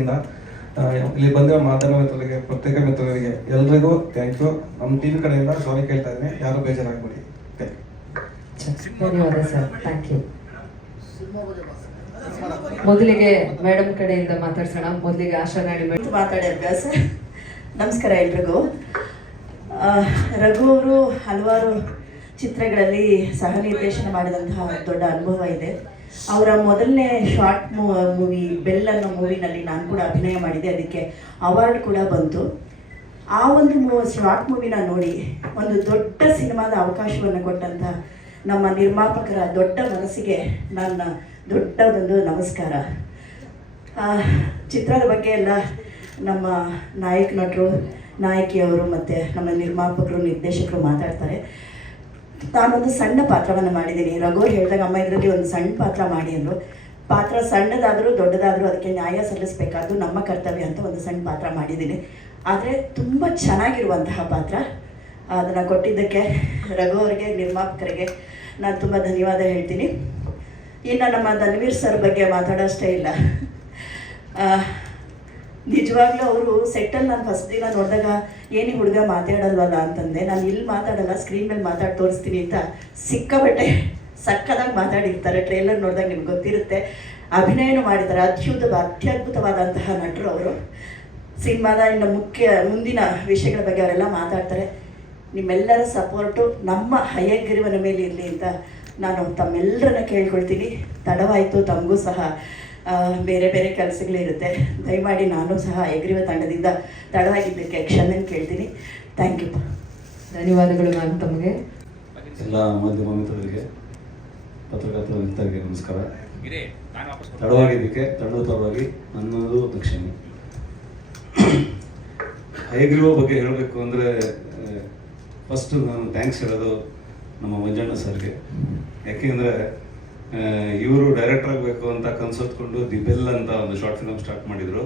ಇಲ್ಲಿ ಬಂದಿರೋ ಮಾಧ್ಯಮ ಮಿತ್ರರಿಗೆ, ಪತ್ರಿಕಾ ಮಿತ್ರರಿಗೆ ಎಲ್ರಿಗೂ ಥ್ಯಾಂಕ್ ಯು. ನಮ್ಮ ಟೀಮ್ ಕಡೆಯಿಂದ ಸಾರಿ ಕೇಳ್ತಾ ಇದ್ದೀನಿ, ಯಾರು ಬೇಜಾರಾಗಬೇಡಿ. ಧನ್ಯವಾದ ಸರ್, ಥ್ಯಾಂಕ್ ಯು. ಮೊದಲಿಗೆ ಮೇಡಮ್ ಕಡೆಯಿಂದ ಮಾತಾಡ್ಸೋಣ. ಮೊದಲಿಗೆ ಆಶಾ ನಾಡಿ ಮೇಡಮ್ ಮಾತಾಡಿ ಅಭ್ಯಾಸ. ನಮಸ್ಕಾರ ಎಲ್ರಿಗೂ. ರಘು ಅವರು ಹಲವಾರು ಚಿತ್ರಗಳಲ್ಲಿ ಸಹ ನಿರ್ದೇಶನ ಮಾಡಿದಂತಹ ದೊಡ್ಡ ಅನುಭವ ಇದೆ. ಅವರ ಮೊದಲನೇ ಶಾರ್ಟ್ ಮೂವಿ ಬೆಲ್ ಅನ್ನೋ ಮೂವಿನಲ್ಲಿ ನಾನು ಕೂಡ ಅಭಿನಯ ಮಾಡಿದೆ, ಅದಕ್ಕೆ ಅವಾರ್ಡ್ ಕೂಡ ಬಂತು. ಆ ಒಂದು ಶಾರ್ಟ್ ಮೂವಿನ ನೋಡಿ ಒಂದು ದೊಡ್ಡ ಸಿನಿಮಾದ ಅವಕಾಶವನ್ನು ಕೊಟ್ಟಂಥ ನಮ್ಮ ನಿರ್ಮಾಪಕರ ದೊಡ್ಡ ಮನಸ್ಸಿಗೆ ನನ್ನ ದೊಡ್ಡದೊಂದು ನಮಸ್ಕಾರ. ಚಿತ್ರದ ಬಗ್ಗೆ ಎಲ್ಲ ನಮ್ಮ ನಾಯಕ ನಟರು, ನಾಯಕಿಯವರು ಮತ್ತು ನಮ್ಮ ನಿರ್ಮಾಪಕರು, ನಿರ್ದೇಶಕರು ಮಾತಾಡ್ತಾರೆ. ನಾನೊಂದು ಸಣ್ಣ ಪಾತ್ರವನ್ನು ಮಾಡಿದ್ದೀನಿ. ರಘು ಹೇಳಿದಾಗ ಅಮ್ಮ ಇದರಲ್ಲಿ ಒಂದು ಸಣ್ಣ ಪಾತ್ರ ಮಾಡಿ ಅಂದರು. ಪಾತ್ರ ಸಣ್ಣದಾದರೂ ದೊಡ್ಡದಾದರೂ ಅದಕ್ಕೆ ನ್ಯಾಯ ಸಲ್ಲಿಸಬೇಕಾದ್ದು ನಮ್ಮ ಕರ್ತವ್ಯ ಅಂತ ಒಂದು ಸಣ್ಣ ಪಾತ್ರ ಮಾಡಿದ್ದೀನಿ. ಆದರೆ ತುಂಬ ಚೆನ್ನಾಗಿರುವಂತಹ ಪಾತ್ರ. ಅದನ್ನು ಕೊಟ್ಟಿದ್ದಕ್ಕೆ ರಘು ಅವರಿಗೆ, ನಿರ್ಮಾಪಕರಿಗೆ ನಾನು ತುಂಬ ಧನ್ಯವಾದ ಹೇಳ್ತೀನಿ. ಇನ್ನು ನಮ್ಮ ಧನ್ವೀರ್ ಸರ್ ಬಗ್ಗೆ ಮಾತಾಡೋಷ್ಟೇ ಇಲ್ಲ. ನಿಜವಾಗ್ಲೂ ಅವರು ಸೆಟ್ಟಲ್ಲಿ ನಾನು ಫಸ್ಟ್ ದಿನ ನೋಡಿದಾಗ ಏನು ಹುಡುಗ ಮಾತಾಡಲ್ವಲ್ಲ ಅಂತಂದೆ. ನಾನು ಇಲ್ಲಿ ಮಾತಾಡಲ್ಲ, ಸ್ಕ್ರೀನ್ ಮೇಲೆ ಮಾತಾಡಿ ತೋರಿಸ್ತೀನಿ ಅಂತ ಸಿಕ್ಕಾಬಟ್ಟೆ ಸಕ್ಕದಾಗಿ ಮಾತಾಡಿರ್ತಾರೆ. ಟ್ರೇಲರ್ ನೋಡಿದಾಗ ನಿಮ್ಗೆ ಗೊತ್ತಿರುತ್ತೆ. ಅಭಿನಯನೂ ಮಾಡಿದ್ದಾರೆ. ಅತ್ಯದ್ಭುತವಾದಂತಹ ನಟರು ಅವರು. ಸಿನಿಮಾದ ಇನ್ನು ಮುಂದಿನ ವಿಷಯಗಳ ಬಗ್ಗೆ ಅವರೆಲ್ಲ ಮಾತಾಡ್ತಾರೆ. ನಿಮ್ಮೆಲ್ಲರ ಸಪೋರ್ಟು ನಮ್ಮ ಹಯಗ್ರೀವನ ಮೇಲೆ ಇರಲಿ ಅಂತ ನಾನು ತಮ್ಮೆಲ್ಲರನ್ನ ಕೇಳ್ಕೊಳ್ತೀನಿ. ತಡವಾಯಿತು, ತಮಗೂ ಸಹ ಬೇರೆ ಬೇರೆ ಕೆಲಸಗಳಿರುತ್ತೆ. ದಯಮಾಡಿ ನಾನು ಸಹ ಹಯಗ್ರೀವ ತಂಡದಿಂದ ತಡವಾಗಿದ್ದಕ್ಕೆ ಕ್ಷಮೆ ಕೇಳ್ತೀನಿ. Thank you. ಧನ್ಯವಾದಗಳು ಮ್ಯಾಮ್ ತಮಗೆ. ಎಲ್ಲ ಮಾಧ್ಯಮ ಮಿತ್ರರಿಗೆ, ಪತ್ರಕರ್ತರ ಮಿತ್ರರಿಗೆ ನಮಸ್ಕಾರ. ತಡವಾಗಿದ್ದಕ್ಕೆ ತಡವಾಗಿ ನನ್ನದು ದಕ್ಷಿಣೆ. ಹಯಗ್ರೀವ ಬಗ್ಗೆ ಹೇಳಬೇಕು ಅಂದರೆ ಫಸ್ಟು ನಾನು ಥ್ಯಾಂಕ್ಸ್ ಹೇಳೋದು ನಮ್ಮ ಮಂಜಣ್ಣ ಸರ್ಗೆ. ಯಾಕೆಂದರೆ ಇವರು ಡೈರೆಕ್ಟರ್ ಆಗಬೇಕು ಅಂತ ಕನ್ಸೊತ್ಕೊಂಡು ದಿ ಬೆಲ್ ಅಂತ ಒಂದು ಶಾರ್ಟ್ ಫಿಲಮ್ ಸ್ಟಾರ್ಟ್ ಮಾಡಿದರು.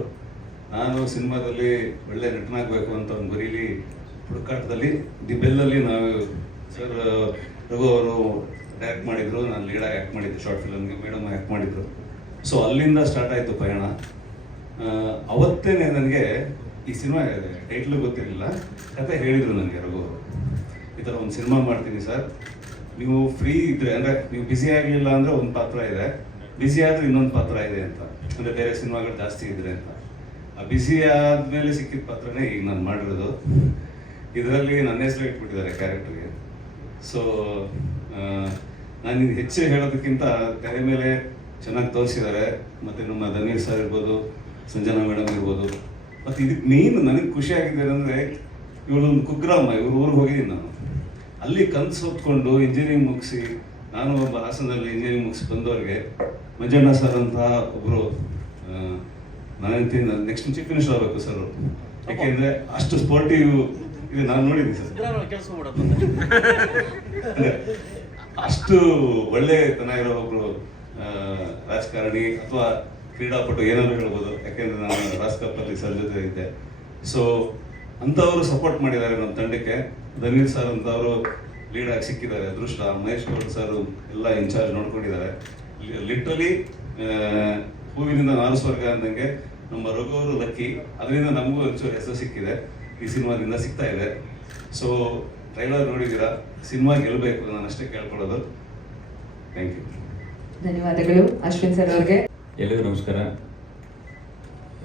ನಾನು ಸಿನಿಮಾದಲ್ಲಿ ಒಳ್ಳೆ ನಟನಾಗಬೇಕು ಅಂತ ಒಂದು ಬರೀಲಿ ಹುಡುಕಾಟದಲ್ಲಿ ದಿ ಬೆಲ್ಲಲ್ಲಿ ನಾವು ಸರ್ ರಘು ಅವರು ಡೈರೆಕ್ಟ್ ಮಾಡಿದರು, ನಾನು ಲೀಡಾಗಿ ಆ್ಯಕ್ಟ್ ಮಾಡಿದ್ದೆ ಶಾರ್ಟ್ ಫಿಲಮ್ಗೆ, ಮೇಡಮ್ ಆ್ಯಕ್ಟ್ ಮಾಡಿದರು. ಸೊ ಅಲ್ಲಿಂದ ಸ್ಟಾರ್ಟ್ ಆಯಿತು ಪಯಣ. ಅವತ್ತೇ ನನಗೆ ಈ ಸಿನಿಮಾ ಟೈಟ್ಲು ಗೊತ್ತಿರಲಿಲ್ಲ, ಕತೆ ಹೇಳಿದರು ನನಗೆ ರಘು ಅವರು. ಈ ಥರ ಒಂದು ಸಿನಿಮಾ ಮಾಡ್ತೀನಿ ಸರ್, ನೀವು ಫ್ರೀ ಇದ್ದರೆ, ಅಂದರೆ ನೀವು ಬ್ಯುಸಿ ಆಗಲಿಲ್ಲ ಅಂದರೆ ಒಂದು ಪಾತ್ರ ಇದೆ, ಬ್ಯುಸಿ ಆದರೆ ಇನ್ನೊಂದು ಪಾತ್ರ ಇದೆ ಅಂತ, ಅಂದರೆ ಬೇರೆ ಸಿನಿಮಾಗಳು ಜಾಸ್ತಿ ಇದ್ರೆ ಅಂತ. ಆ ಬ್ಯುಸಿ ಆದಮೇಲೆ ಸಿಕ್ಕಿದ ಪಾತ್ರನೇ ಈಗ ನಾನು ಮಾಡಿರೋದು. ಇದರಲ್ಲಿ ನನ್ನ ಹೆಸರು ಇಟ್ಬಿಟ್ಟಿದ್ದಾರೆ ಕ್ಯಾರೆಕ್ಟರ್ಗೆ. ಸೊ ನಾನು ಇದು ಹೆಚ್ಚು ಹೇಳೋದಕ್ಕಿಂತ ತೆರೆ ಮೇಲೆ ಚೆನ್ನಾಗಿ ತೋರಿಸಿದ್ದಾರೆ. ಮತ್ತು ನಮ್ಮ ಧನ್ವೀರ್ ಸರ್ ಇರ್ಬೋದು, ಸಂಜನಾ ಮೇಡಮ್ ಇರ್ಬೋದು. ಮತ್ತು ಇದಕ್ಕೆ ಮೇನ್ ನನಗೆ ಖುಷಿ ಆಗಿದೆ ಅಂದರೆ ಇವಳೊಂದು ಕುಗ್ರಾಮ, ಇವ್ರ ಊರಿಗೆ ಹೋಗಿದ್ದೀನಿ ನಾನು. ಅಲ್ಲಿ ಕನಸು ಹೊತ್ಕೊಂಡು ಇಂಜಿನಿಯರಿಂಗ್ ಮುಗಿಸಿ, ನಾನು ಒಬ್ಬ ಹಾಸನದಲ್ಲಿ ಇಂಜಿನಿಯರಿಂಗ್ ಮುಗಿಸಿ ಬಂದವ್ರಿಗೆ ಮಂಜಣ್ಣ ಸರ್ ಅಂತ ಒಬ್ಬರು, ನಾನಂತೀನಿ ನೆಕ್ಸ್ಟ್ ಚೀಫ್ ಮಿನಿಸ್ಟರ್ ಆಗಬೇಕು ಸರ್. ಯಾಕೆಂದರೆ ಅಷ್ಟು ಸ್ಪೋರ್ಟಿವ್ ಇದೆ, ನಾನು ನೋಡಿದ್ದೀನಿ ಸರ್. ಅಷ್ಟು ಒಳ್ಳೆತನ ಇರೋ ಒಬ್ಬರು ರಾಜಕಾರಣಿ ಅಥವಾ ಕ್ರೀಡಾಪಟು ಏನಾದರೂ ಹೇಳ್ಬೋದು. ಯಾಕೆಂದರೆ ನಾನು ರಾಜ್ ಕಪ್ಪಲ್ಲಿ ಸರ್ ಜೊತೆ ಇದ್ದೆ. ಸೊ ಅಂಥವರು ಸಪೋರ್ಟ್ ಮಾಡಿದ್ದಾರೆ ನಮ್ಮ ತಂಡಕ್ಕೆ. ಧನ್ವೀರ್ ಸರ್ ಅಂತವರು ಲೀಡಾಗಿ ಸಿಕ್ಕಿದ್ದಾರೆ, ಅದೃಷ್ಟ. ಮಹೇಶ್ ಗೌಡ್ ಸರ್ ಎಲ್ಲ ಇನ್ಚಾರ್ಜ್ ನೋಡ್ಕೊಂಡಿದ್ದಾರೆ. ಲಿಟ್ರಲಿ ಹೂವಿನಿಂದ ನಾರು ಸ್ವರ್ಗ ಅಂದಂಗೆ ನಮ್ಮ ರಘು ಅವರು ಲಕ್ಕಿ. ಅದರಿಂದ ನಮಗೂ ಒಂಚೂರು ಹೆಸರು ಸಿಕ್ಕಿದೆ, ಈ ಸಿನಿಮಾದಿಂದ ಸಿಗ್ತಾ ಇದೆ. ಸೊ ಟ್ರೈಲರ್ ನೋಡಿದ್ದೀರಾ, ಸಿನಿಮಾ ಗೆಲ್ಲಬೇಕು, ನಾನು ಅಷ್ಟೇ ಕೇಳ್ಕೊಳ್ಳೋದು. Thank you. ಧನ್ಯವಾದಗಳು ಅಶ್ವಿನ್ ಸರ್ ಅವ್ರಿಗೆ. ಎಲ್ಲರಿಗೂ ನಮಸ್ಕಾರ.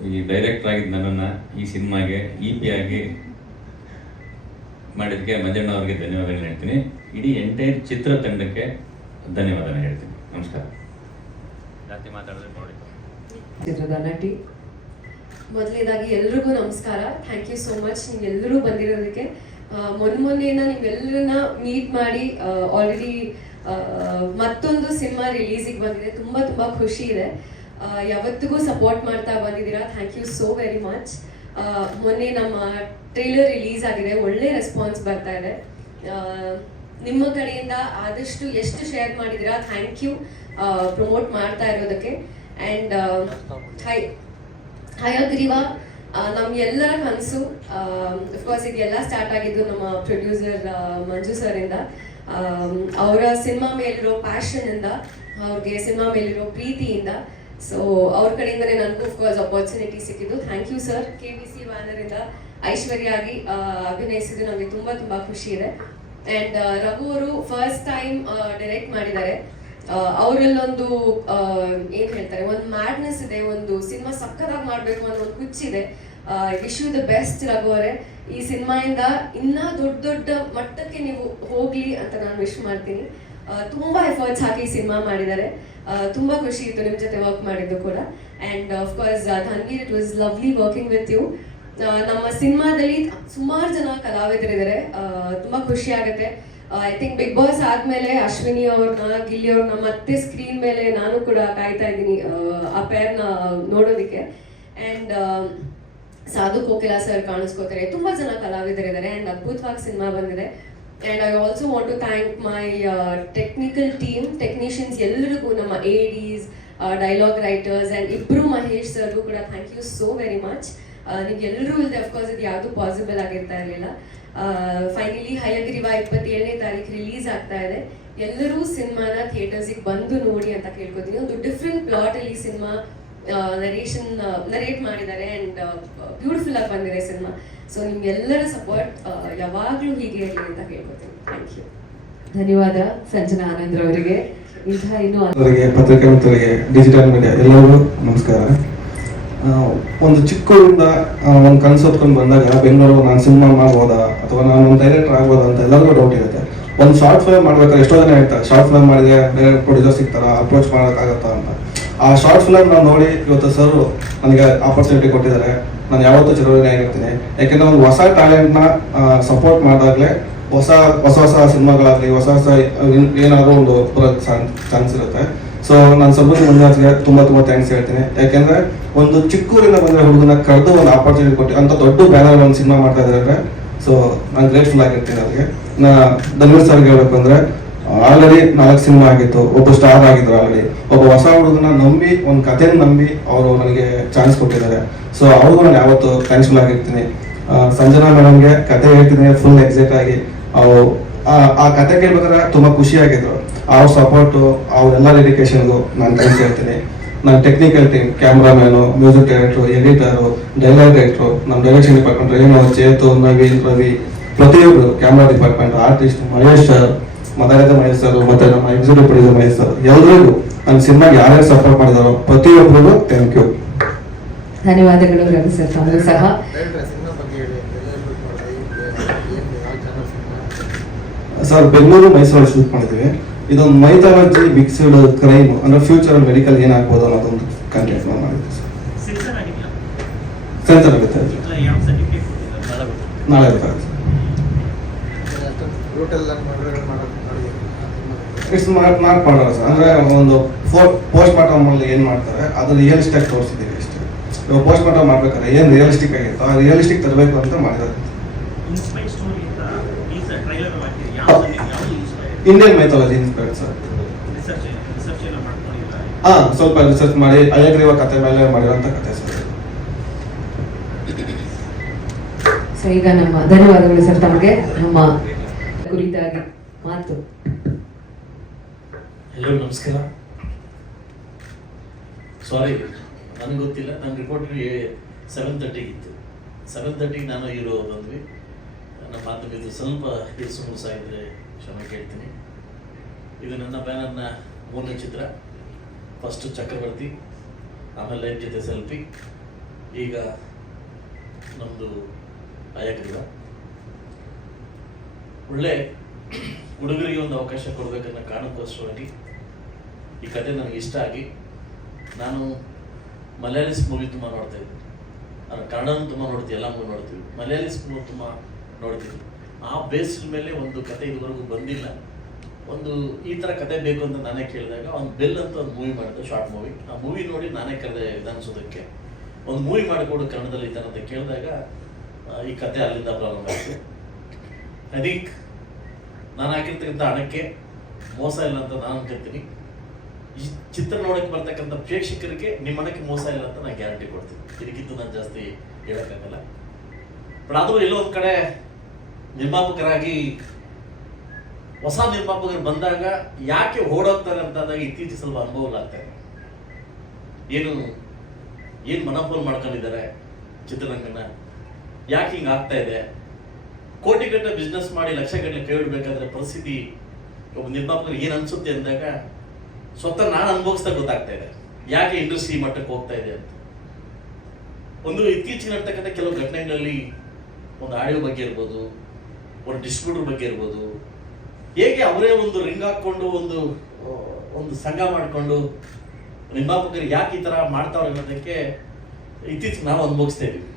ಈ ಡೈರೆಕ್ಟರ್ ಆಗಿದ್ದು ನನ್ನನ್ನು ಈ ಸಿನಿಮಾಗೆ EP ಆಗಿ ಮಾಡಿದ್ದಕ್ಕೆ ಮಂಜಣ್ಣ ಅವ್ರಿಗೆ ಧನ್ಯವಾದಗಳು ಹೇಳ್ತೀನಿ. ಇಡೀ ಎಂಟೈರ್ ಚಿತ್ರತಂಡಕ್ಕೆ ಧನ್ಯವಾದ ಹೇಳ್ತೀನಿ. ನಮಸ್ಕಾರ. ಜಾಸ್ತಿ ಮಾತಾಡಿದ್ರೆ ನೋಡಿ. ಚಿತ್ರದ ನಟಿ ಮೊದಲನೇದಾಗಿ ಎಲ್ರಿಗೂ ನಮಸ್ಕಾರ. ಥ್ಯಾಂಕ್ ಯು ಸೋ ಮಚ್ ನೀವೆಲ್ಲರೂ ಬಂದಿರೋದಕ್ಕೆ. ಮೊನ್ನೆಯಿಂದ ನೀವೆಲ್ಲರನ್ನ ಮೀಟ್ ಮಾಡಿ ಆಲ್ರೆಡಿ ಮತ್ತೊಂದು ಸಿನಿಮಾ ರಿಲೀಸಿಗೆ ಬಂದಿದೆ. ತುಂಬ ತುಂಬ ಖುಷಿ ಇದೆ. ಯಾವತ್ತಿಗೂ ಸಪೋರ್ಟ್ ಮಾಡ್ತಾ ಬಂದಿದ್ದೀರಾ. Thank you so very much. ಮೊನ್ನೆ ನಮ್ಮ ಟ್ರೇಲರ್ ರಿಲೀಸ್ ಆಗಿದೆ, ಒಳ್ಳೆ ರೆಸ್ಪಾನ್ಸ್ ಬರ್ತಾ ಇದೆ. ನಿಮ್ಮ ಕಡೆಯಿಂದ ಆದಷ್ಟು ಎಷ್ಟು ಶೇರ್ ಮಾಡಿದ್ದೀರಾ, ಥ್ಯಾಂಕ್ ಯು ಪ್ರಮೋಟ್ ಮಾಡ್ತಾ ಇರೋದಕ್ಕೆ. ಆ್ಯಂಡ್ ಹಯಗ್ರೀವ ನಮ್ಮ ಎಲ್ಲರ ಕನಸು. ಅಫ್ಕೋರ್ಸ್ ಇದೆಲ್ಲ ಸ್ಟಾರ್ಟ್ ಆಗಿದ್ದು ನಮ್ಮ ಪ್ರೊಡ್ಯೂಸರ್ ಮಂಜು ಸರಿಂದ. ಅವರ ಸಿನಿಮಾ ಮೇಲಿರೋ ಪ್ಯಾಷನಿಂದ, ಅವ್ರಿಗೆ ಸಿನಿಮಾ ಮೇಲಿರೋ ಪ್ರೀತಿಯಿಂದ ಸೊ ಅವ್ರ ಕಡೆಯಿಂದನೇ ನನಗೂ ಅಫ್ಕೋರ್ಸ್ ಅಪರ್ಚುನಿಟಿ ಸಿಕ್ಕಿದ್ದು. Thank you sir. KBC ಬ್ಯಾನರಿಂದ ಐಶ್ವರ್ಯ ಆಗಿ ಅಭಿನಯಿಸಿದ್ದು ನನಗೆ ತುಂಬ ತುಂಬ ಖುಷಿ ಇದೆ. ಆ್ಯಂಡ್ ರಘು ಅವರು ಫಸ್ಟ್ ಟೈಮ್ ಡೈರೆಕ್ಟ್ ಮಾಡಿದ್ದಾರೆ. ಅವರಲ್ಲೊಂದು ಏನು ಹೇಳ್ತಾರೆ, ಒಂದು ಮ್ಯಾಡ್ನೆಸ್ ಇದೆ, ಒಂದು ಸಿನಿಮಾ ಸಕ್ಕತ್ತಾಗಿ ಮಾಡಬೇಕು ಅನ್ನೋ ಒಂದು ಹುಚ್ಚಿದೆ. Wish you the best Raghu ಅವರೇ. ಈ ಸಿನಿಮಾಯಿಂದ ಇನ್ನೂ ದೊಡ್ಡ ದೊಡ್ಡ ಮಟ್ಟಕ್ಕೆ ನೀವು ಹೋಗಲಿ ಅಂತ ನಾನು ವಿಶ್ ಮಾಡ್ತೀನಿ. ತುಂಬ ಎಫರ್ಟ್ಸ್ ಹಾಕಿ ಸಿನಿಮಾ ಮಾಡಿದ್ದಾರೆ. ತುಂಬ ಖುಷಿ ಇತ್ತು ನಿಮ್ಮ ಜೊತೆ ವರ್ಕ್ ಮಾಡಿದ್ದು ಕೂಡ. And of course Dhanveer, it was lovely working with you. ನಮ್ಮ ಸಿನಿಮಾದಲ್ಲಿ ಸುಮಾರು ಜನ ಕಲಾವಿದರಿದ್ದಾರೆ. ತುಂಬ ಖುಷಿ ಆಗುತ್ತೆ. ಐ ಥಿಂಕ್ ಬಿಗ್ ಬಾಸ್ ಆದಮೇಲೆ ಅಶ್ವಿನಿ ಅವ್ರನ್ನ, ಗಿಲ್ಲಿ ಅವ್ರನ್ನ ಮತ್ತೆ ಸ್ಕ್ರೀನ್ ಮೇಲೆ ನಾನು ಕೂಡ ಕಾಯ್ತಾ ಇದ್ದೀನಿ ಆ ಪೇರ್ನ ನೋಡೋದಕ್ಕೆ. ಆ್ಯಂಡ್ ಸಾಧು ಕೋಕಿಲಾ ಸರ್ ಕಾಣಿಸ್ಕೋತಾರೆ. ತುಂಬ ಜನ ಕಲಾವಿದರಿದ್ದಾರೆ ಆ್ಯಂಡ್ ಅದ್ಭುತವಾಗಿ ಸಿನಿಮಾ ಬಂದಿದೆ. And I also want to thank my technical team, technicians ಎಲ್ಲರಿಗೂ, ನಮ್ಮ ADs, ಡೈಲಾಗ್ ರೈಟರ್ಸ್ ಆ್ಯಂಡ್ ಇಬ್ಬರು ಮಹೇಶ್ ಸರ್ಗೂ ಕೂಡ thank you so very much. ನಿಮ್ಗೆ ಎಲ್ಲರೂ ಇಲ್ಲದೆ ಅಫ್ಕೋರ್ಸ್ ಇದು ಯಾವುದು ಪಾಸಿಬಲ್ ಆಗಿರ್ತಾ ಇರಲಿಲ್ಲ. ಫೈನಲಿ ಹಯಗ್ರೀವ 27ನೇ ತಾರೀಕು ರಿಲೀಸ್ ಆಗ್ತಾ ಇದೆ. ಎಲ್ಲರೂ ಸಿನಿಮಾನ ಥಿಯೇಟರ್ಸಿಗೆ ಬಂದು ನೋಡಿ ಅಂತ ಕೇಳ್ಕೊತೀನಿ. ಒಂದು ಡಿಫ್ರೆಂಟ್ ಪ್ಲಾಟಲ್ಲಿ ಸಿನಿಮಾ ನರೇಟ್ ಮಾಡಿದ್ದಾರೆ ಆ್ಯಂಡ್ ಬ್ಯೂಟಿಫುಲ್ ಆಗಿ ಬಂದಿದೆ ಸಿನಿಮಾ. ಸೊ ನಿಮ್ಗೆಲ್ಲರ ಸಪೋರ್ಟ್ ಯಾವಾಗಲೂ ಹೀಗೆ ಇರಲಿ ಅಂತ ಕೇಳ್ಕೊತೀನಿ. Thank you. ಧನ್ಯವಾದ ಸಂಜನಾ ಆನಂದ್ ಅವರಿಗೆ. ಇಂತಹ ಇನ್ನೂ ಪತ್ರಿಕೆ ಮಿತ್ರರಿಗೆ, ಡಿಜಿಟಲ್ ಮೀಡಿಯಾ ಎಲ್ಲರಿಗೂ ನಮಸ್ಕಾರ. ಒಂದು ಚಿಕ್ಕವರಿಂದ ಒಂದು ಕನಸು ಹೊತ್ಕೊಂಡು ಬಂದಾಗ ಬೆಂಗಳೂರು ನಾನು ಸಿನಿಮಾ ಮಾಡ್ಬೋದಾ ಅಥವಾ ನಾನು ಒಂದು ಡೈರೆಕ್ಟರ್ ಆಗ್ಬೋದಾ ಅಂತ ಎಲ್ಲರಿಗೂ ಡೌಟ್ ಇರುತ್ತೆ. ಒಂದು ಶಾರ್ಟ್ ಫಿಲ್ಮ್ ಮಾಡ್ಬೇಕಾದ್ರೆ ಎಷ್ಟೋ ಜನ ಹೇಳ್ತಾರೆ, ಶಾರ್ಟ್ ಫಿಲ್ಮ್ ಮಾಡಿದ್ರೆ ಬೇರೆ ಪ್ರೊಡ್ಯೂಸರ್ ಸಿಗ್ತಾರಾ, ಅಪ್ರೋಚ್ ಮಾಡೋಕ್ಕಾಗತ್ತಾ ಅಂತ. ಆ ಶಾರ್ಟ್ ಫಿಲ್ಮ್ ನಾವು ನೋಡಿ ಇವತ್ತು ಸರ್ ನನಗೆ ಆಪರ್ಚುನಿಟಿ ಕೊಟ್ಟಿದ್ದಾರೆ. ನಾನು ಯಾವತ್ತೂ ಚಿರಋಣಿ ಆಗಿರ್ತೀನಿ. ಯಾಕೆಂದರೆ ಒಂದು ಹೊಸ ಟ್ಯಾಲೆಂಟ್ನ ಸಪೋರ್ಟ್ ಮಾಡಿದಾಗಲೇ ಹೊಸ ಸಿನಿಮಾಗಳಾಗಲಿ, ಹೊಸ ಏನಾದರೂ ಒಂದು ಬರೋಕ್ಕೆ ಚಾನ್ಸ್ ಇರುತ್ತೆ. ಸೊ ನಾನು ಸಬ್ಬೂರಿ ಮಂಜುನಾಥ್ಗೆ ತುಂಬ ಥ್ಯಾಂಕ್ಸ್ ಹೇಳ್ತೀನಿ. ಯಾಕೆಂದರೆ ಒಂದು ಚಿಕ್ಕೂರಿಂದ ಬಂದರೆ ಹುಡುಗನ ಕರೆದು ಒಂದು ಆಪರ್ಚುನಿಟಿ ಕೊಟ್ಟು ಅಂತ ದೊಡ್ಡ ಬ್ಯಾನರ್ ಒಂದು ಸಿನಿಮಾ ಮಾಡ್ತಾ ಇದ್ದಾರೆ. ಸೊ ನಾನು ಗ್ರೇಟ್ಫುಲ್ ಆಗಿರ್ತೀನಿ ಅವ್ರಿಗೆ. ಧನ್ವೀರ್ ಸರ್ಗೆ ಹೇಳ್ಬೇಕು ಅಂದರೆ ಆಲ್ರೆಡಿ 4 ಸಿನಿಮಾ ಆಗಿತ್ತು, ಒಬ್ಬ ಸ್ಟಾರ್ ಆಗಿದ್ರು ಆಲ್ರೆಡಿ. ಒಬ್ಬ ಹೊಸ ಹುಡುಗನ ನಂಬಿ, ಒಂದು ಕಥೆನ ನಂಬಿ ಅವರು ನನಗೆ ಚಾನ್ಸ್ ಕೊಟ್ಟಿದ್ದಾರೆ. ಸೊ ಅವ್ರಿಗೂ ನಾನು ಯಾವತ್ತು ಥ್ಯಾಂಕ್ಸ್ಫುಲ್ ಆಗಿರ್ತೀನಿ. ಸಂಜನಾ ಮೇಡಮ್ಗೆ ಕತೆ ಹೇಳ್ತೀನಿ ಫುಲ್ ಎಕ್ಸೈಟ್ ಆಗಿ. ಅವರು ಆ ಕತೆ ಕೇಳ್ಬೇಕಾದ್ರೆ ತುಂಬ ಖುಷಿಯಾಗಿದ್ರು. ಅವ್ರ ಸಪೋರ್ಟು, ಅವರೆಲ್ಲ ಡೆಡಿಕೇಶನ್ಗೂ ನಾನು ಥ್ಯಾಂಕ್ಸ್ ಹೇಳ್ತೀನಿ. ನನ್ನ technical team, cameraman, music director, editor, dialogue writer, ನಮ್ಮ ಡೈರೆಕ್ಷನ್ ಡಿಪಾರ್ಟ್ಮೆಂಟ್ ರೇಣು, ಚೇತು, ನವೀನ್, ರವಿ, ಪ್ರತಿಯೊಬ್ಬರು, camera department, artist Mahesh sir, ಮಾತಾಡಿದ ಮಹೇಶ್ ಸರ್, ಮತ್ತು ನಮ್ಮ ಎಕ್ಸಿಕ್ಯೂಟಿವ್ ಪ್ರೊಡ್ಯೂಸರ್ ಮಹೇಶ್ ಸರ್, ಎಲ್ಲರಿಗೂ ನನ್ನ ಸಿನಿಮಾಗೆ ಯಾರ್ಯಾರು ಸಪೋರ್ಟ್ ಮಾಡಿದಾರೋ ಪ್ರತಿಯೊಬ್ಬರಿಗೂ ಥ್ಯಾಂಕ್ ಯು. ಧನ್ಯವಾದಗಳು ರಘು ಸರ್. ತಮಗೂ ಸಹ ಸರ್ ಬೆಂಗಳೂರು ಮೈಸೂರಲ್ಲಿ ಶೂಟ್ ಮಾಡಿದ್ವಿ. ಇದೊಂದು ಮೈಥಾಲಜಿ ಮಿಕ್ಸ್ಡ್ ಕ್ರೈಮ್, ಅಂದ್ರೆ ಫ್ಯೂಚರ್ ಮೆಡಿಕಲ್ ಏನಾಗ್ಬೋದು ಅನ್ನೋದೊಂದು ಕಂಟೆಂಟ್ ನಾವು ಮಾಡಿದ್ವಿ ಸರ್. ಸೆನ್ಸರ್ ಆಗುತ್ತೆ, ನಾಳೆ ಗೊತ್ತಾಗುತ್ತೆ. ಇಟ್ಸ್ ನಾಟ್ ಮಾಡೋಲ್ಲ ಸರ್. ಅಂದರೆ ಒಂದು ಪೋಸ್ಟ್ ಮಾರ್ಟಮ್ ಅಲ್ಲಿ ಏನು ಮಾಡ್ತಾರೆ ಅದು ರಿಯಲಿಸ್ಟಿಕ್ ಆಗಿ ತೋರಿಸಿದ್ದೀವಿ ಅಷ್ಟೇ. ಇವಾಗ ಪೋಸ್ಟ್ ಮಾರ್ಟಮ್ ಮಾಡ್ಬೇಕಾದ್ರೆ ಏನು ರಿಯಲಿಸ್ಟಿಕ್ ಆಗಿತ್ತು ಆ ರಿಯಲಿಸ್ಟಿಕ್ ತರಬೇಕು ಅಂತ ಮಾಡಿದ್ದಾರೆ. Indian mythology inspired sir. ಸ್ವಲ್ಪ ರಿಸರ್ಚ್ ಮಾಡಿ ಹಯಗ್ರೀವ ಕಥೆ ಮೇಲೆ ಮಾಡಿರೋಂಥ ಕಥೆ ಸರ್. ಸೊ ಈಗ ನಮ್ಮ ಧನ್ಯವಾದಗಳು ಸರ್ ತಮಗೆ. ನಮ್ಮ ಕುರಿತಾಗಿ ಮಾತು. ಹಲೋ, ನಮಸ್ಕಾರ. ಸಾರಿ, ನನಗೆ ಗೊತ್ತಿಲ್ಲ. ನನ್ನ ರಿಪೋರ್ಟ್ 7:30 ಇತ್ತು. 7:30 ನಾನು ಹೀರೋ ಬಂದ್ವಿ. ನಮ್ಮ ಮಾತುಕತೆ ಸ್ವಲ್ಪ ಇರಿಸುಮುರುಸಾಗಿದ್ದರೆ ಕ್ಷಮೆ ಕೇಳ್ತೀನಿ. ಇದು ನನ್ನ ಬ್ಯಾನರ್ನ 3ನೇ ಚಿತ್ರ. ಫಸ್ಟು ಚಕ್ರವರ್ತಿ, ಆಮೇಲೆ ಲೈಫ್ ಜೊತೆ ಸೆಲ್ಫಿ, ಈಗ ನಮ್ಮದು ಹಯಗ್ರೀವ. ಒಳ್ಳೆ ಹುಡುಗರಿಗೆ ಒಂದು ಅವಕಾಶ ಕೊಡಬೇಕನ್ನೋ ಕಾರಣಕ್ಕೋಸ್ಕರವಾಗಿ ಈ ಕತೆ ನನಗೆ ಇಷ್ಟ ಆಗಿ ನಾನು ಮಲಯಾಳಿಸ್ ಮೂವಿ ತುಂಬ ನೋಡ್ತಾ ಇದ್ದೆ. ನಾನು ಕನ್ನಡನೂ ತುಂಬ ನೋಡ್ತೀವಿ, ಎಲ್ಲ ಮೂವಿ ನೋಡ್ತೀವಿ, ಮಲಯಾಳಿಸ್ ಮೂವಿ ತುಂಬ ನೋಡ್ತೀವಿ. ಆ ಬೇಸ್ಡ್ ಮೇಲೆ ಒಂದು ಕತೆ ಇದುವರೆಗೂ ಬಂದಿಲ್ಲ. ಒಂದು ಈ ಥರ ಕತೆ ಬೇಕು ಅಂತ ನಾನೇ ಕೇಳಿದಾಗ ಒಂದು ಬೆಲ್ ಅಂತ ಒಂದು ಮೂವಿ ಮಾಡಿದೆ, ಶಾರ್ಟ್ ಮೂವಿ. ಆ ಮೂವಿ ನೋಡಿ ನಾನೇ ಕರೆದೆ ವಿಧಾನಸೌಧಕ್ಕೆ, ಒಂದು ಮೂವಿ ಮಾಡಿಕೊಡು ಕನ್ನಡದಲ್ಲಿ ಈ ಥರ ಅಂತ ಕೇಳಿದಾಗ ಈ ಕತೆ ಅಲ್ಲಿಂದ ಪ್ರಾರಂಭ ಆಯಿತು. ಐ ಥಿಂಕ್ ನಾನು ಹಾಕಿರ್ತಕ್ಕಂಥ ಹಣಕ್ಕೆ ಮೋಸ ಇಲ್ಲ ಅಂತ ನಾನು ಅನ್ಕೊತೀನಿ. ಈ ಚಿತ್ರ ನೋಡೋಕ್ಕೆ ಬರ್ತಕ್ಕಂಥ ಪ್ರೇಕ್ಷಕರಿಗೆ ನಿಮ್ಮ ಹಣಕ್ಕೆ ಮೋಸ ಇಲ್ಲ ಅಂತ ನಾನು ಗ್ಯಾರಂಟಿ ಕೊಡ್ತೀನಿ. ಇದಕ್ಕಿಂತ ನಾನು ಜಾಸ್ತಿ ಹೇಳೋಕ್ಕಾಗಲ್ಲ. ಬಟ್ ಆದರೂ ಎಲ್ಲೋ ಒಂದು ಕಡೆ ನಿರ್ಮಾಪಕರಾಗಿ ಹೊಸ ನಿರ್ಮಾಪಕರು ಬಂದಾಗ ಯಾಕೆ ಓಡೋಗ್ತಾರೆ ಅಂತಾದಾಗ ಇತ್ತೀಚೆಗೆ ಸ್ವಲ್ಪ ಅನುಭವಗಳಾಗ್ತಾ ಇದೆ. ಏನು ಮನೋಪೋಲ್ ಮಾಡ್ಕೊಂಡಿದ್ದಾರೆ ಚಿತ್ರರಂಗನ, ಯಾಕೆ ಹಿಂಗೆ ಆಗ್ತಾ ಇದೆ? ಕೋಟಿಗಟ್ಟಲೆ ಬಿಸ್ನೆಸ್ ಮಾಡಿ ಲಕ್ಷಗಟ್ಟಲೆ ಕೈ ಇಡಬೇಕಾದ್ರೆ ಪರಿಸ್ಥಿತಿ ಒಬ್ಬ ನಿರ್ಮಾಪಕರಿಗೆ ಏನು ಅನ್ಸುತ್ತೆ ಅಂದಾಗ ಸ್ವತಃ ನಾನು ಅನುಭವಿಸ್ದಾಗ ಗೊತ್ತಾಗ್ತಾ ಇದೆ ಯಾಕೆ ಇಂಡಸ್ಟ್ರಿ ಮಟ್ಟಕ್ಕೆ ಹೋಗ್ತಾ ಇದೆ ಅಂತ. ಒಂದು ಇತ್ತೀಚೆಗೆ ನಡ್ತಕ್ಕಂಥ ಕೆಲವು ಘಟನೆಗಳಲ್ಲಿ ಒಂದು ಆಡಿಯೋ ಬಗ್ಗೆ ಇರ್ಬೋದು, ಒಂದು ಡಿಸ್ಟ್ರಿಬ್ಯೂಟರ್ ಬಗ್ಗೆ ಇರ್ಬೋದು, ಹೇಗೆ ಅವರೇ ಒಂದು ರಿಂಗ್ ಹಾಕ್ಕೊಂಡು ಒಂದು ಸಂಘ ಮಾಡಿಕೊಂಡು ನಿರ್ಮಾಪಕರಿಗೆ ಯಾಕೆ ಈ ಥರ ಮಾಡ್ತಾವ್ರೆ ಅನ್ನೋದಕ್ಕೆ ಇತ್ತೀಚೆಗೆ ನಾವು ಅನುಭವಿಸ್ತಾ ಇದೀವಿ.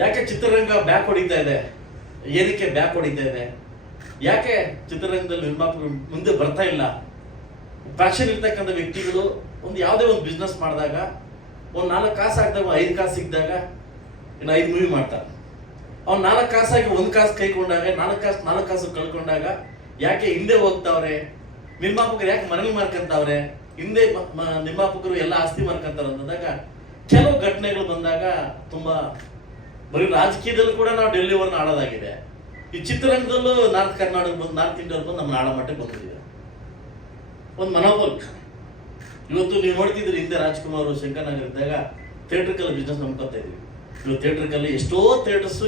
ಯಾಕೆ ಚಿತ್ರರಂಗ ಬ್ಯಾಕ್ ಹೊಡಿತಾ ಇದೆ? ಏನಕ್ಕೆ ಬ್ಯಾಕ್ ಹೊಡಿತಾ ಇದೆ? ಯಾಕೆ ಚಿತ್ರರಂಗದಲ್ಲಿ ನಿರ್ಮಾಪಕರು ಮುಂದೆ ಬರ್ತಾ ಇಲ್ಲ? ಪ್ಯಾಷನ್ ಇರ್ತಕ್ಕಂಥ ವ್ಯಕ್ತಿಗಳು ಒಂದು ಯಾವುದೇ ಒಂದು ಬಿಸ್ನೆಸ್ ಮಾಡಿದಾಗ ಒಂದು 4 ಕಾಸು ಹಾಕಿದಾಗ 5 ಕಾಸು ಸಿಕ್ಕಿದಾಗ ಇನ್ನು 5 ಮೂವಿ ಮಾಡ್ತಾರೆ. ಅವ್ನು 4 ಕಾಸಾಗಿ 1 ಕಾಸು ಕೈಕೊಂಡಾಗ 4 ಕಾಸು ಕಳ್ಕೊಂಡಾಗ ಯಾಕೆ ಹಿಂದೆ ಹೋಗ್ತಾವ್ರೆ? ನಿರ್ಮಾಪಕರು ಯಾಕೆ ಮನವಿ ಮಾಡ್ಕೊಂತಾವ್ರೆ? ಹಿಂದೆ ನಿರ್ಮಾಪಕರು ಎಲ್ಲ ಆಸ್ತಿ ಮಾಡ್ಕೊಂತಾರೆ ಅಂದಾಗ ಕೆಲವು ಘಟನೆಗಳು ಬಂದಾಗ ತುಂಬಾ ಬರೀ ರಾಜಕೀಯದಲ್ಲೂ ಕೂಡ ನಾವು ಡೆಲ್ಲಿವರೆಗೆ ಆಡೋದಾಗಿದೆ. ಈ ಚಿತ್ರರಂಗದಲ್ಲೂ ನಾರ್ತ್ ಕರ್ನಾಟಕ ಬಂದು ನಾರ್ತ್ ಇಂಡಿಯಾದಲ್ಲಿ ಬಂದು ನಮ್ಮ ಆಡೋ ಮಟ್ಟಕ್ಕೆ ಬಂದಿದೆ ಒಂದು ಮನೋಬಲ್. ಇವತ್ತು ನೀವು ನೋಡ್ತಿದ್ರಿ ಹಿಂದೆ ರಾಜ್ಕುಮಾರ್ ಶಂಕರ್ನಗರ್ ಇದ್ದಾಗ ಥಿಯೇಟ್ರಿಕಲ್ ಬಿಸ್ನೆಸ್ ನಂಬ್ಕೊತಾ ಇದ್ವಿ. ಇವತ್ತು ಥಿಯೇಟ್ರಿಕಲ್ಲಿ ಎಷ್ಟೋ ಥಿಯೇಟರ್ಸ್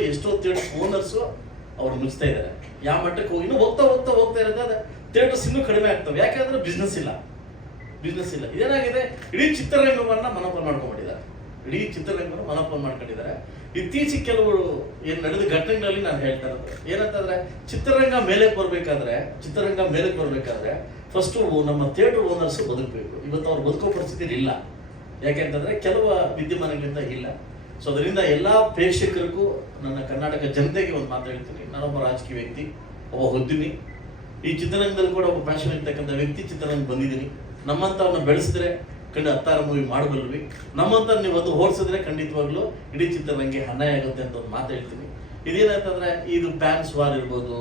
ಓನರ್ಸು ಅವ್ರು ಮುಗಿಸ್ತಾ ಇದ್ದಾರೆ. ಯಾವ ಮಟ್ಟಕ್ಕೆ ಹೋಗಿ ಇನ್ನೂ ಹೋಗ್ತಾ ಇರೋದಾದ್ರೆ ಥಿಯೇಟರ್ಸ್ ಇನ್ನೂ ಕಡಿಮೆ ಆಗ್ತವೆ. ಯಾಕೆಂದ್ರೆ ಬಿಸ್ನೆಸ್ ಇಲ್ಲ. ಇದೇನಾಗಿದೆ, ಇಡೀ ಚಿತ್ರರಂಗವನ್ನ ಮನೋಪಲ್ ಮಾಡ್ಕೊಂಡಿದ್ದಾರೆ. ಇತ್ತೀಚೆಗೆ ಕೆಲವು ಏನು ನಡೆದ ಘಟನೆಗಳಲ್ಲಿ ನಾನು ಹೇಳ್ತಾ ಇರೋದು ಏನಂತಂದ್ರೆ ಚಿತ್ರರಂಗ ಮೇಲಕ್ಕೆ ಬರ್ಬೇಕಾದ್ರೆ ಫಸ್ಟ್ ನಮ್ಮ ಥಿಯೇಟರ್ ಓನರ್ಸ್ ಬದುಕಬೇಕು. ಇವತ್ತು ಅವ್ರು ಬದುಕೋ ಪರಿಸ್ಥಿತಿ ಇಲ್ಲ. ಯಾಕೆಂತಂದ್ರೆ ಕೆಲವು ವಿದ್ಯಮಾನಗಳಿಂದ ಇಲ್ಲ. ಸೊ ಅದರಿಂದ ಎಲ್ಲ ಪ್ರೇಕ್ಷಕರಿಗೂ ನನ್ನ ಕರ್ನಾಟಕ ಜನತೆಗೆ ಒಂದು ಮಾತು ಹೇಳ್ತೀನಿ. ನಾನೊಬ್ಬ ರಾಜಕೀಯ ವ್ಯಕ್ತಿ, ಒಬ್ಬ ಉದ್ಯಮಿ, ಈ ಚಿತ್ರರಂಗದಲ್ಲಿ ಕೂಡ ಒಬ್ಬ ಪ್ಯಾಷನ್ ಇರ್ತಕ್ಕಂಥ ವ್ಯಕ್ತಿ ಚಿತ್ರರಂಗ ಬಂದಿದ್ದೀನಿ. ನಮ್ಮಂತವ್ರನ್ನ ಬೆಳೆಸಿದ್ರೆ ಖಂಡಿತ 16 ಮೂವಿ ಮಾಡಬಲ್ವಿ. ನಮ್ಮಂತ ನೀವು ಅದು ಹೋಲಿಸಿದ್ರೆ ಖಂಡಿತವಾಗ್ಲೂ ಇಡೀ ಚಿತ್ರರಂಗೆ ಅನ್ಯಾಯ ಆಗುತ್ತೆ ಅಂತ ಒಂದು ಮಾತು ಹೇಳ್ತೀನಿ. ಇದೇನಾಯ್ತಂದ್ರೆ ಇದು ಪ್ಯಾನ್ಸ್ ವಾರ್ ಇರ್ಬೋದು.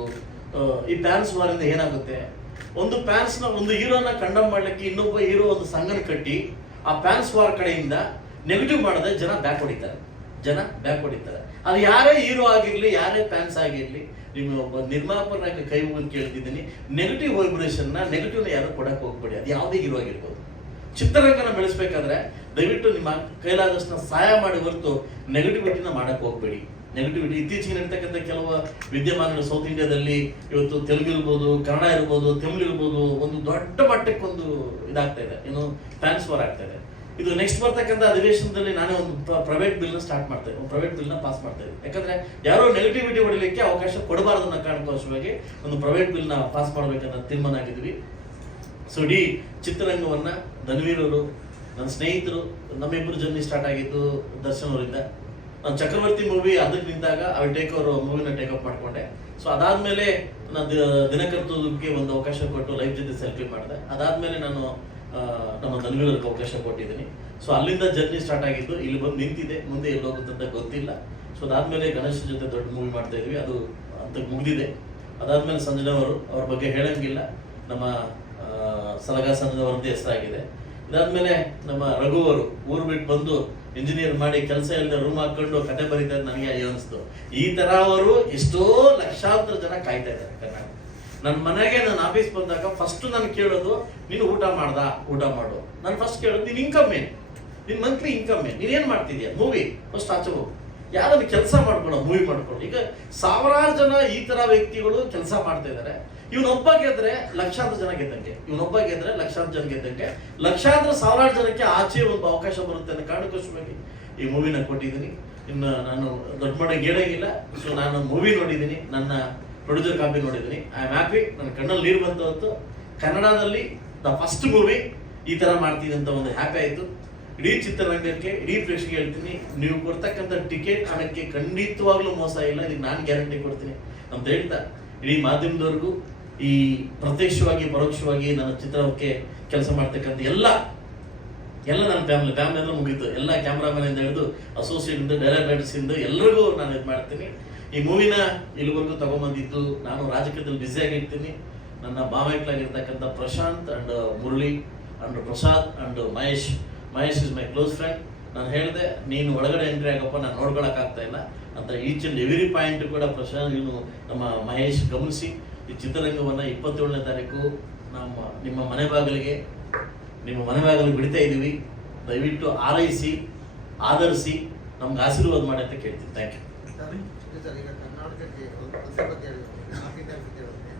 ಈ ಪ್ಯಾನ್ಸ್ ವಾರ್ ಇಂದ ಏನಾಗುತ್ತೆ, ಒಂದು ಹೀರೋನ ಕಂಡಮ್ ಮಾಡ್ಲಿಕ್ಕೆ ಇನ್ನೊಬ್ಬ ಹೀರೋ ಒಂದು ಸಂಘನ ಕಟ್ಟಿ ಆ ಪ್ಯಾನ್ಸ್ ವಾರ್ ಕಡೆಯಿಂದ ನೆಗೆಟಿವ್ ಮಾಡಿದ್ರೆ ಜನ ಬ್ಯಾಕ್ ಹೊಡಿತಾರೆ. ಅದು ಯಾರೇ ಹೀರೋ ಆಗಿರ್ಲಿ, ಯಾರೇ ಫ್ಯಾನ್ಸ್ ಆಗಿರ್ಲಿ, ನಿಮ್ಮ ಒಬ್ಬ ನಿರ್ಮಾಪಕನಾಗಿ ಕೈ ಮುಗಿದು ಕೇಳ್ತಿದ್ದೀನಿ, ನೆಗೆಟಿವ್ ನೆಗೆಟಿವ್ನ ಯಾರು ಕೊಡಕ್ಕೆ ಹೋಗ್ಬೇಡಿ. ಅದು ಯಾವುದೇ ಹೀರೋ ಆಗಿರ್ಬೋದು. ಚಿತ್ರರಂಗನ ಬೆಳೆಸ್ಬೇಕಾದ್ರೆ ದಯವಿಟ್ಟು ನಿಮ್ಮ ಕೈಲಾದಷ್ಟು ಸಹಾಯ ಮಾಡಿ ಹೊರತು ನೆಗೆಟಿವಿಟಿನ ಮಾಡಕ್ಕೆ ಹೋಗ್ಬೇಡಿ. ಇತ್ತೀಚೆಗೆ ನಡೀತಕ್ಕಂಥ ಕೆಲವು ವಿದ್ಯಮಾನಗಳು ಸೌತ್ ಇಂಡಿಯಾದಲ್ಲಿ ಇವತ್ತು ತೆಲುಗು ಇರ್ಬೋದು, ಕನ್ನಡ ಇರ್ಬೋದು, ತಮಿಳು ಇರ್ಬೋದು, ಒಂದು ದೊಡ್ಡ ಮಟ್ಟಕ್ಕೆ ಒಂದು ಇದಾಗ್ತಾ ಇದೆ, ಏನು ಫ್ಯಾನ್ಸ್ ವಾರ್ ಆಗ್ತಾ ಇದೆ. ಇದು ನೆಕ್ಸ್ಟ್ ಬರ್ತಕ್ಕಂಥ ಅಧಿವೇಶನದಲ್ಲಿ ನಾನೇ ಒಂದು ಪ್ರೈವೇಟ್ ಬಿಲ್ನ ಸ್ಟಾರ್ಟ್ ಮಾಡ್ತೇವೆ, ಒಂದು ಪ್ರೈವೇಟ್ ಬಿಲ್ನ ಪಾಸ್ ಮಾಡ್ತೇವೆ. ಯಾಕಂದ್ರೆ ಯಾರೋ ನೆಗೆಟಿವಿಟಿ ಹೊಡಿಲಿಕ್ಕೆ ಅವಕಾಶ ಕೊಡಬಾರದು ಅನ್ನೋ ಕಾರಣಕ್ಕೋಸ್ಕರವಾಗಿ ಒಂದು ಪ್ರೈವೇಟ್ ಬಿಲ್ನ ಪಾಸ್ ಮಾಡ್ಬೇಕನ್ನೋ ತೀರ್ಮಾನ ಆಗಿದ್ವಿ. ಸೊ ಇಡೀ ಚಿತ್ರರಂಗವನ್ನ ಧನ್ವೀರವರು, ನನ್ನ ಸ್ನೇಹಿತರು, ನಮ್ಮಿಬ್ಬರು ಜರ್ನಿ ಸ್ಟಾರ್ಟ್ ಆಗಿದ್ದು ದರ್ಶನ್ ಅವರಿಂದ. ನಾನು ಚಕ್ರವರ್ತಿ ಮೂವಿ ಅದಕ್ಕೆ ನಿಂತಾಗ ಅವ್ರು ಮೂವಿನ ಟೇಕಪ್ ಮಾಡ್ಕೊಂಡೆ. ಸೊ ಅದಾದ್ಮೇಲೆ ನಾನು ದಿನಕರ್ತೂರ್ಗೆ ಒಂದು ಅವಕಾಶ ಕೊಟ್ಟು ಲೈಫ್ ಜೊತೆ ಸೆಲ್ಫಿ ಮಾಡಿದೆ. ಅದಾದ್ಮೇಲೆ ನಾನು ನಮ್ಮ ಧನ್ವೀರವ್ರಿಗೆ ಅವಕಾಶ ಕೊಟ್ಟಿದ್ದೀನಿ. ಸೊ ಅಲ್ಲಿಂದ ಜರ್ನಿ ಸ್ಟಾರ್ಟ್ ಆಗಿದ್ದು ಇಲ್ಲಿ ಬಂದು ನಿಂತಿದೆ. ಮುಂದೆ ಎಲ್ಲಿ ಹೋಗುತ್ತಂತ ಗೊತ್ತಿಲ್ಲ. ಸೊ ಅದಾದ್ಮೇಲೆ ಗಣೇಶ್ ಜೊತೆ ದೊಡ್ಡ ಮೂವಿ ಮಾಡ್ತಾ ಇದ್ವಿ, ಅದು ಅಂತ ಮುಗಿದಿದೆ. ಅದಾದ್ಮೇಲೆ ಸಂಜನಾ ಅವ್ರ ಬಗ್ಗೆ ಹೇಳಂಗಿಲ್ಲ, ನಮ್ಮ ಸಲಗಾ ಸಂಜನವರದ್ದು ಹೆಸರಾಗಿದೆ. ಇದಾದ್ಮೇಲೆ ನಮ್ಮ ರಘು ಅವರು ಊರು ಬಿಟ್ಟು ಬಂದು ಇಂಜಿನಿಯರ್ ಮಾಡಿ ಕೆಲಸ ಇಲ್ಲದೆ ರೂಮ್ ಹಾಕೊಂಡು ಕತೆ ಬರೀತಾರೆ. ನನಗೆ ಅನಿಸ್ತು, ಈ ತರ ಅವರು ಎಷ್ಟೋ ಲಕ್ಷಾಂತರ ಜನ ಕಾಯ್ತಾ ಇದ್ದಾರೆ ಕನ್ನಡ. ನನ್ನ ಮನೆಗೆ ನನ್ನ ಆಫೀಸ್ ಬಂದಾಗ ಫಸ್ಟ್ ನಾನು ಕೇಳೋದು, ನೀನು ಊಟ ಮಾಡು. ನಾನು ಫಸ್ಟ್ ಕೇಳೋದು, ನಿನ್ ಇನ್ಕಮ್ ಏನು, ನಿನ್ ಮಂತ್ಲಿ ಇನ್ಕಮ್ ಏನು, ನೀನೇನ್ ಮಾಡ್ತಿದ್ಯಾ, ಮೂವಿ ಫಸ್ಟ್ ಆಚೆ ಹೋಗು, ಯಾವ್ದಾದ್ರು ಕೆಲಸ ಮಾಡ್ಕೊಳ್ಳೋ, ಮೂವಿ ಮಾಡ್ಕೊಳ್ಳೋ. ಈಗ ಸಾವಿರಾರು ಜನ ಈ ತರ ವ್ಯಕ್ತಿಗಳು ಕೆಲಸ ಮಾಡ್ತಾ ಇದ್ದಾರೆ. ಇವನೊಬ್ಬ ಗೆದ್ರೆ ಲಕ್ಷಾಂತರ ಜನ ಗೆದ್ದಂಗೆ, ಲಕ್ಷಾಂತರ ಸಾವಿರಾರು ಜನಕ್ಕೆ ಆಚೆ ಒಂದು ಅವಕಾಶ ಬರುತ್ತೆ ಅನ್ನೋ ಕಾರಣಕ್ಕೋಸ್ಕರವಾಗಿ ಈ ಮೂವಿನ ಕೊಟ್ಟಿದ್ದೀನಿ. ಇನ್ನು ನಾನು ದೊಡ್ಡ ಮಟ್ಟಿಗೆ ಹೇಳಂಗಿಲ್ಲ. ಸೊ ನಾನು ಮೂವಿ ನೋಡಿದ್ದೀನಿ, ನನ್ನ ಪ್ರೊಡ್ಯೂಸರ್ ಕಾಪಿ ನೋಡಿದ್ದೀನಿ. I am happy. ನನ್ನ ಕಣ್ಣಲ್ಲಿ ನೀರು ಬಂತು. ಹೊತ್ತು ಕನ್ನಡದಲ್ಲಿ ದ ಫಸ್ಟ್ ಮೂವಿ ಈ ತರ ಮಾಡ್ತೀನಿ ಅಂತ ಒಂದು ಹ್ಯಾಪಿ ಆಯ್ತು. ಇಡೀ ಚಿತ್ರರಂಗಕ್ಕೆ, ಇಡೀ ಪ್ರೇಕ್ಷಕ ಹೇಳ್ತೀನಿ, ನೀವು ಕೊಡ್ತಕ್ಕಂಥ ಟಿಕೆಟ್ ಹಣಕ್ಕೆ ಖಂಡಿತವಾಗ್ಲೂ ಮೋಸ ಇಲ್ಲ, ಇದಕ್ಕೆ ನಾನು ಗ್ಯಾರಂಟಿ ಕೊಡ್ತೀನಿ ಅಂತ ಹೇಳ್ತಾ, ಇಡೀ ಮಾಧ್ಯಮದವರೆಗೂ, ಈ ಪ್ರತ್ಯಕ್ಷವಾಗಿ ಪರೋಕ್ಷವಾಗಿ ನನ್ನ ಚಿತ್ರಕ್ಕೆ ಕೆಲಸ ಮಾಡ್ತಕ್ಕಂಥ ಎಲ್ಲ ನನ್ನ ಫ್ಯಾಮಿಲಿ ಅಂದ್ರೆ ಮುಗೀತು. ಎಲ್ಲ ಕ್ಯಾಮ್ರಾಮನ್ ಇಂದ ಹಿಡಿದು ಅಸೋಸಿಯೇಟ್ ಇಂದ ಡೈರೆಕ್ಟರ್ಸ್ ಇಂದ ಎಲ್ಲರಿಗೂ ನಾನು ಇದು ಮಾಡ್ತೀನಿ. ಈ ಮೂವಿನ ಇಲ್ಲಿವರೆಗೂ ತಗೊಂಡ್ಬಂದಿದ್ದು, ನಾನು ರಾಜಕೀಯದಲ್ಲಿ ಬ್ಯುಸಿ ಆಗಿರ್ತೀನಿ. ನನ್ನ ಬಾಮೈಕ್ಲಾಗಿರ್ತಕ್ಕಂಥ Prashant and Murali and Prasad and Mahesh is my close friend. ನಾನು ಹೇಳಿದೆ, ನೀನು ಒಳಗಡೆ ಎಂಟ್ರಿ ಆಗಪ್ಪ, ನಾನು ನೋಡ್ಕೊಳಕ್ ಆಗ್ತಾ ಇಲ್ಲ ಅಂತ. ಈಚ್ ಅಂಡ್ ಎವ್ರಿ ಪಾಯಿಂಟ್ ಕೂಡ ಪ್ರಶಾಂತ್, ನಮ್ಮ ಮಹೇಶ್ ಗಮನಿಸಿ ಈ ಚಿತ್ರರಂಗವನ್ನ 27ನೇ ತಾರೀಕು ನಿಮ್ಮ ಮನೆ ಬಾಗಿಲಿಗೆ ಬಿಡ್ತಾ ಇದ್ದೀವಿ. ದಯವಿಟ್ಟು ಆರೈಸಿ, ಆಧರಿಸಿ, ನಮ್ಗೆ ಆಶೀರ್ವಾದ ಮಾಡಿ ಅಂತ ಕೇಳ್ತೀನಿ. Thank you. ಸರ್, ಈಗ ಕರ್ನಾಟಕಕ್ಕೆ ವಲಸೆ ಬಗ್ಗೆ ಹೇಳಿದ್ರು, ನಾರ್ತ್ ಇಂಡಿಯಾ ಬಗ್ಗೆ ಹೇಳಿದ್ರೆ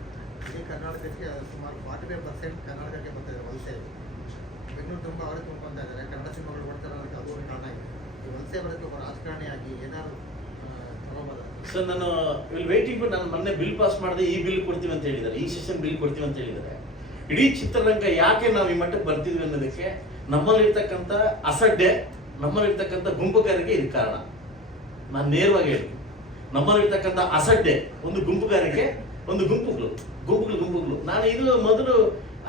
ಇಡೀ ಕರ್ನಾಟಕಕ್ಕೆ ಸುಮಾರು 45% ಕರ್ನಾಟಕಕ್ಕೆ ಬರ್ತಾರೆ ವಲಸೆ. ಬೆಂಗಳೂರು ತುಂಬ ಅವರೇ ತುಂಬ್ಕೊತಾ ಇದ್ದಾರೆ. ಕನ್ನಡ ಸಿನಿಮಾಗಳು ಓಡ್ತಾರೆ ಅನ್ನೋದಕ್ಕೆ ಅದು ಒಂದು ಕಾರಣ ಇದೆ. ಈ ವಲಸೆ ಬರೋಕ್ಕೆ ಒಬ್ಬ ರಾಜಕಾರಣಿಯಾಗಿ ಏನಾದ್ರು ತಗೋಬೋದ? ಸರ್, ನಾನು ಇಲ್ಲಿ ವೇಟಿಂಗ್ ನಾನು ಮೊನ್ನೆ ಬಿಲ್ ಪಾಸ್ ಮಾಡಿದೆ, ಈ ಬಿಲ್ ಕೊಡ್ತೀವಿ ಅಂತ ಹೇಳಿದ್ದಾರೆ, ಈ ಸೆಷನ್ ಬಿಲ್ ಕೊಡ್ತೀವಿ ಅಂತ ಹೇಳಿದ್ದಾರೆ. ಇಡೀ ಚಿತ್ರರಂಗ ಯಾಕೆ ನಾವು ಈ ಮಟ್ಟಕ್ಕೆ ಬರ್ತಿದ್ವಿ ಅನ್ನೋದಕ್ಕೆ ನಮ್ಮಲ್ಲಿರ್ತಕ್ಕಂಥ ಅಸಡ್ಡೆ, ನಮ್ಮಲ್ಲಿರ್ತಕ್ಕಂಥ ಗುಂಪುಗಾರಿಕೆ ಇದು ಕಾರಣ. ನಾನು ನೇರವಾಗಿ ಹೇಳಿ, ನಮ್ಮಲ್ಲಿರ್ತಕ್ಕಂಥ ಅಸಡ್ಡೆ, ಒಂದು ಗುಂಪುಗಾರಿಕೆ, ಒಂದು ಗುಂಪುಗಳು. ನಾನು ಇದು ಮೊದಲು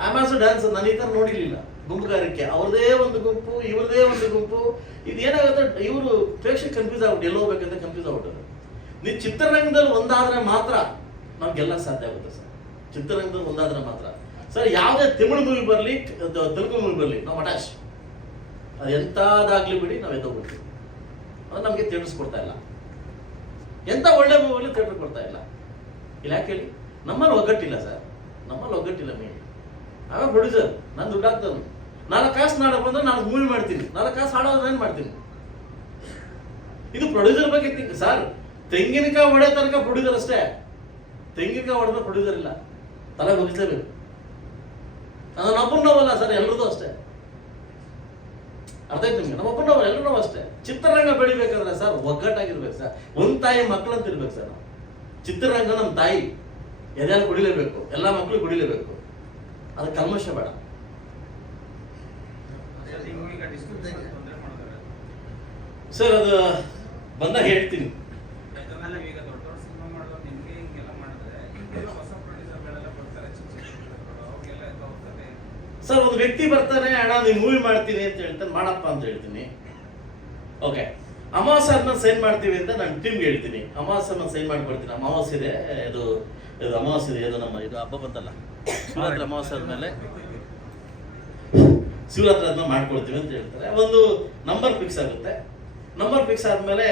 ಆಮಾಸು ಡ್ಯಾನ್ಸ್ ನಾನು ಈ ಥರ ನೋಡಿರಲಿಲ್ಲ. ಗುಂಪುಗಾರಿಕೆ, ಅವ್ರದೇ ಒಂದು ಗುಂಪು, ಇವ್ರದೇ ಒಂದು ಗುಂಪು. ಇದು ಏನಾಗುತ್ತೆ, ಇವರು ಪ್ರೇಕ್ಷಕ ಕನ್ಫ್ಯೂಸ್ ಆಗ್ಬಿಟ್ಟು ಎಲ್ಲಿ ಹೋಗ್ಬೇಕಂತ ಕನ್ಫ್ಯೂಸ್ ಆಗ್ಬಿಟ್ಟರು. ನೀವು ಚಿತ್ರರಂಗದಲ್ಲಿ ಒಂದಾದ್ರೆ ಮಾತ್ರ ನಾವು ಗೆಲ್ಲಕ್ಕೆ ಸಾಧ್ಯ ಆಗುತ್ತೆ ಸರ್. ಚಿತ್ರರಂಗದಲ್ಲಿ ಒಂದಾದ್ರೆ ಮಾತ್ರ ಸರ್. ಯಾವುದೇ ತಮಿಳು ಮೂವಿ ಬರಲಿ, ತೆಲುಗು ಮೂವಿ ಬರಲಿ, ನಾವು ಅಟ್ಯಾಚ್. ಅದು ಎಂಥದ್ದಾಗಲಿ ಬಿಡಿ, ನಾವು ಎದ್ದೋಗ್ಬಿಡ್ತೀವಿ. ಅದು ನಮಗೆ ತಿಳಿಸ್ಕೊಡ್ತಾ ಇಲ್ಲ. ಎಂಥ ಒಳ್ಳೆ ಮೂವಿಯಲ್ಲಿ ಥಿಯೇಟರ್ ಕೊಡ್ತಾ ಇಲ್ಲ. ಇಲ್ಲ ಯಾಕೆ ಹೇಳಿ? ನಮ್ಮಲ್ಲಿ ಒಗ್ಗಟ್ಟಿಲ್ಲ ಸರ್, ನಮ್ಮಲ್ಲಿ ಒಗ್ಗಟ್ಟಿಲ್ಲ. ಮೇನ್ ಆಮೇಲೆ ಪ್ರೊಡ್ಯೂಸರ್, ನಾನು ದುಡ್ಡು ಹಾಕ್ತಾನೆ. 4 ಕಾಸು ನಾಳೆ ಬಂದ್ರೆ ನಾನು ಮೂವಿ ಮಾಡ್ತೀನಿ, 4 ಕಾಸು ಹಾಡೋದ್ರೆ ಏನು ಮಾಡ್ತೀನಿ? ಇದು ಪ್ರೊಡ್ಯೂಸರ್ ಬಗ್ಗೆ ಸರ್. ತೆಂಗಿನಕಾಯಿ ಹೊಡೆ ತನಕ ಪ್ರೊಡ್ಯೂಸರ್ ಅಷ್ಟೇ. ತೆಂಗಿನಕಾಯಿ ಹೊಡೆದ್ರೆ ಪ್ರೊಡ್ಯೂಸರ್ ಇಲ್ಲ, ತಲೆ ಮುಗಿಸ್ಲೇಬೇಕು. ಅದು ನಮ್ಮನ್ನ ನೋವಲ್ಲ ಸರ್, ಎಲ್ಲರದು ಅಷ್ಟೇ. ಅರ್ಥ ಆಯ್ತು ನಿಮ್ಗೆ? ನಮ್ಮ ಒಬ್ಬ ನೋವು, ಎಲ್ಲರೂ ಅಷ್ಟೇ. ಚಿತ್ರರಂಗ ಬೆಳಿಬೇಕಂದ್ರೆ ಸರ್ ಒಗ್ಗಟ್ಟಾಗಿರ್ಬೇಕು ಸರ್. ಒಂದು ತಾಯಿ ಮಕ್ಕಳಂತ ಇರ್ಬೇಕು ಸರ್. ನಾವು ಚಿತ್ರರಂಗ ನಮ್ಮ ತಾಯಿ, ಎದೆಯಲ್ಲಿ ಕುಡಿಲೇಬೇಕು, ಎಲ್ಲ ಮಕ್ಕಳು ಕುಡಿಲೇಬೇಕು. ಅದು ಕಲ್ಮಶ ಬೇಡ ಸರ್. ಅದು ಬಂದಾಗ ಹೇಳ್ತೀನಿ ಸರ್. ಒಂದು ವ್ಯಕ್ತಿ ಬರ್ತಾನೆ, ಅಣ್ಣ ನೀವು ಮೂವಿ ಮಾಡ್ತೀನಿ ಅಂತ ಹೇಳ್ತಾನೆ, ಮಾಡಪ್ಪ ಅಂತ ಹೇಳ್ತೀನಿ. ಓಕೆ, ಅಮಾವಾಸ್ಯೆ ಆದ್ಮೇಲೆ ಸೈನ್ ಮಾಡ್ತೀವಿ ಅಂತ ನಾನು ಟೀಮ್ಗೆ ಹೇಳ್ತೀನಿ. ಅಮಾವಾಸ್ಯೆ ಆದ್ಮೇಲೆ ಸೈನ್ ಮಾಡ್ಕೊಡ್ತೀನಿ. ಅಮಾವಾಸ್ಯೆ ಇದೆ, ಇದು ಅಮಾವಾಸ್ಯೆ ಇದೆ, ಇದು ನಮ್ಮ ಇದು ಹಬ್ಬ ಬಂತಲ್ಲ, ಶಿವರಾತ್ರಿ ಅಮಾವಾಸ್ಯೆ ಆದ್ಮೇಲೆ ಶಿವರಾತ್ರಿ ಆದ್ಮೇಲೆ ಮಾಡ್ಕೊಡ್ತೀವಿ ಅಂತ ಹೇಳ್ತಾರೆ. ಒಂದು ನಂಬರ್ ಫಿಕ್ಸ್ ಆಗುತ್ತೆ. ನಂಬರ್ ಫಿಕ್ಸ್ ಆದ್ಮೇಲೆ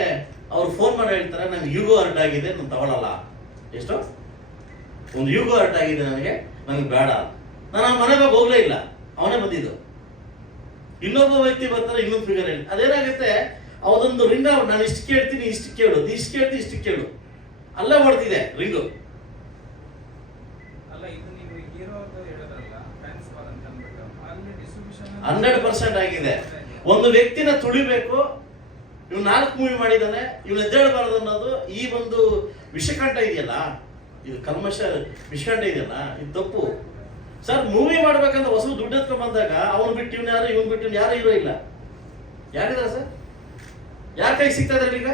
ಅವ್ರು ಫೋನ್ ಮಾಡಿ ಹೇಳ್ತಾರೆ, ನನಗೆ ಯೂಗೋ ಹರ್ಟ್ ಆಗಿದೆ, ನಾನು ತಗೊಳ್ಳಲ್ಲ. ಎಷ್ಟು? ಒಂದು ಯೂಗೋ ಹರ್ಟ್ ಆಗಿದೆ ನನಗೆ ಬೇಡ. ನಾನು ಆ ಮನೆಗೆ ಹೋಗ್ಲೇ ಇಲ್ಲ, ಅವನೇ ಬಂದಿದ್ದು. ಇನ್ನೊಬ್ಬ ವ್ಯಕ್ತಿ ಬರ್ತಾರೆ, ಇನ್ನೊಂದು ಫಿಗರ್ ಹೇಳಿ. ಅದೇನಾಗುತ್ತೆ, ಅವದೊಂದು ರಿಂಗ್ ಔಟ್. ನಾನು ಇಷ್ಟು ಕೇಳ್ತೀನಿ, ಇಷ್ಟು ಕೇಳು, ಇಷ್ಟು ಕೇಳ್ತೀನಿ, ಇಷ್ಟು ಕೇಳು, ಅಲ್ಲೇ ಓಡ್ತಿದೆ ರಿಂಗು. 100% ಆಗಿದೆ. ಒಂದು ವ್ಯಕ್ತಿನ ತುಳಿಬೇಕು, ಇವ್ 4 ಮೂವಿ ಮಾಡಿದ್ದಾನೆ, ಇವ್ನ ಎದ್ದೇಳಬಾರ್ದು ಅನ್ನೋದು ಈ ಒಂದು ವಿಷಕಂಠ ಇದೆಯಲ್ಲ, ಇದು ಕಲ್ಮಶ ವಿಷಕಂಠ ಇದೆಯಲ್ಲ, ಇದು ತಪ್ಪು ಸರ್. ಮೂವಿ ಮಾಡ್ಬೇಕಂತ ಹೊಸ ದುಡ್ಡು ಎತ್ಕೊಂಡ್ ಬಂದಾಗ ಅವನು ಬಿಟ್ಟು ಇವ್ನು ಯಾರು, ಇವ್ನು ಬಿಟ್ಟು ಇವ್ನು ಯಾರು ಹೀರೋ ಇಲ್ಲ. ಯಾರಿದ್ದಾರೆ ಸರ್? ಯಾರ ಕೈ ಸಿಗ್ತಾ ಇದ್ದಾರೆ ಈಗ?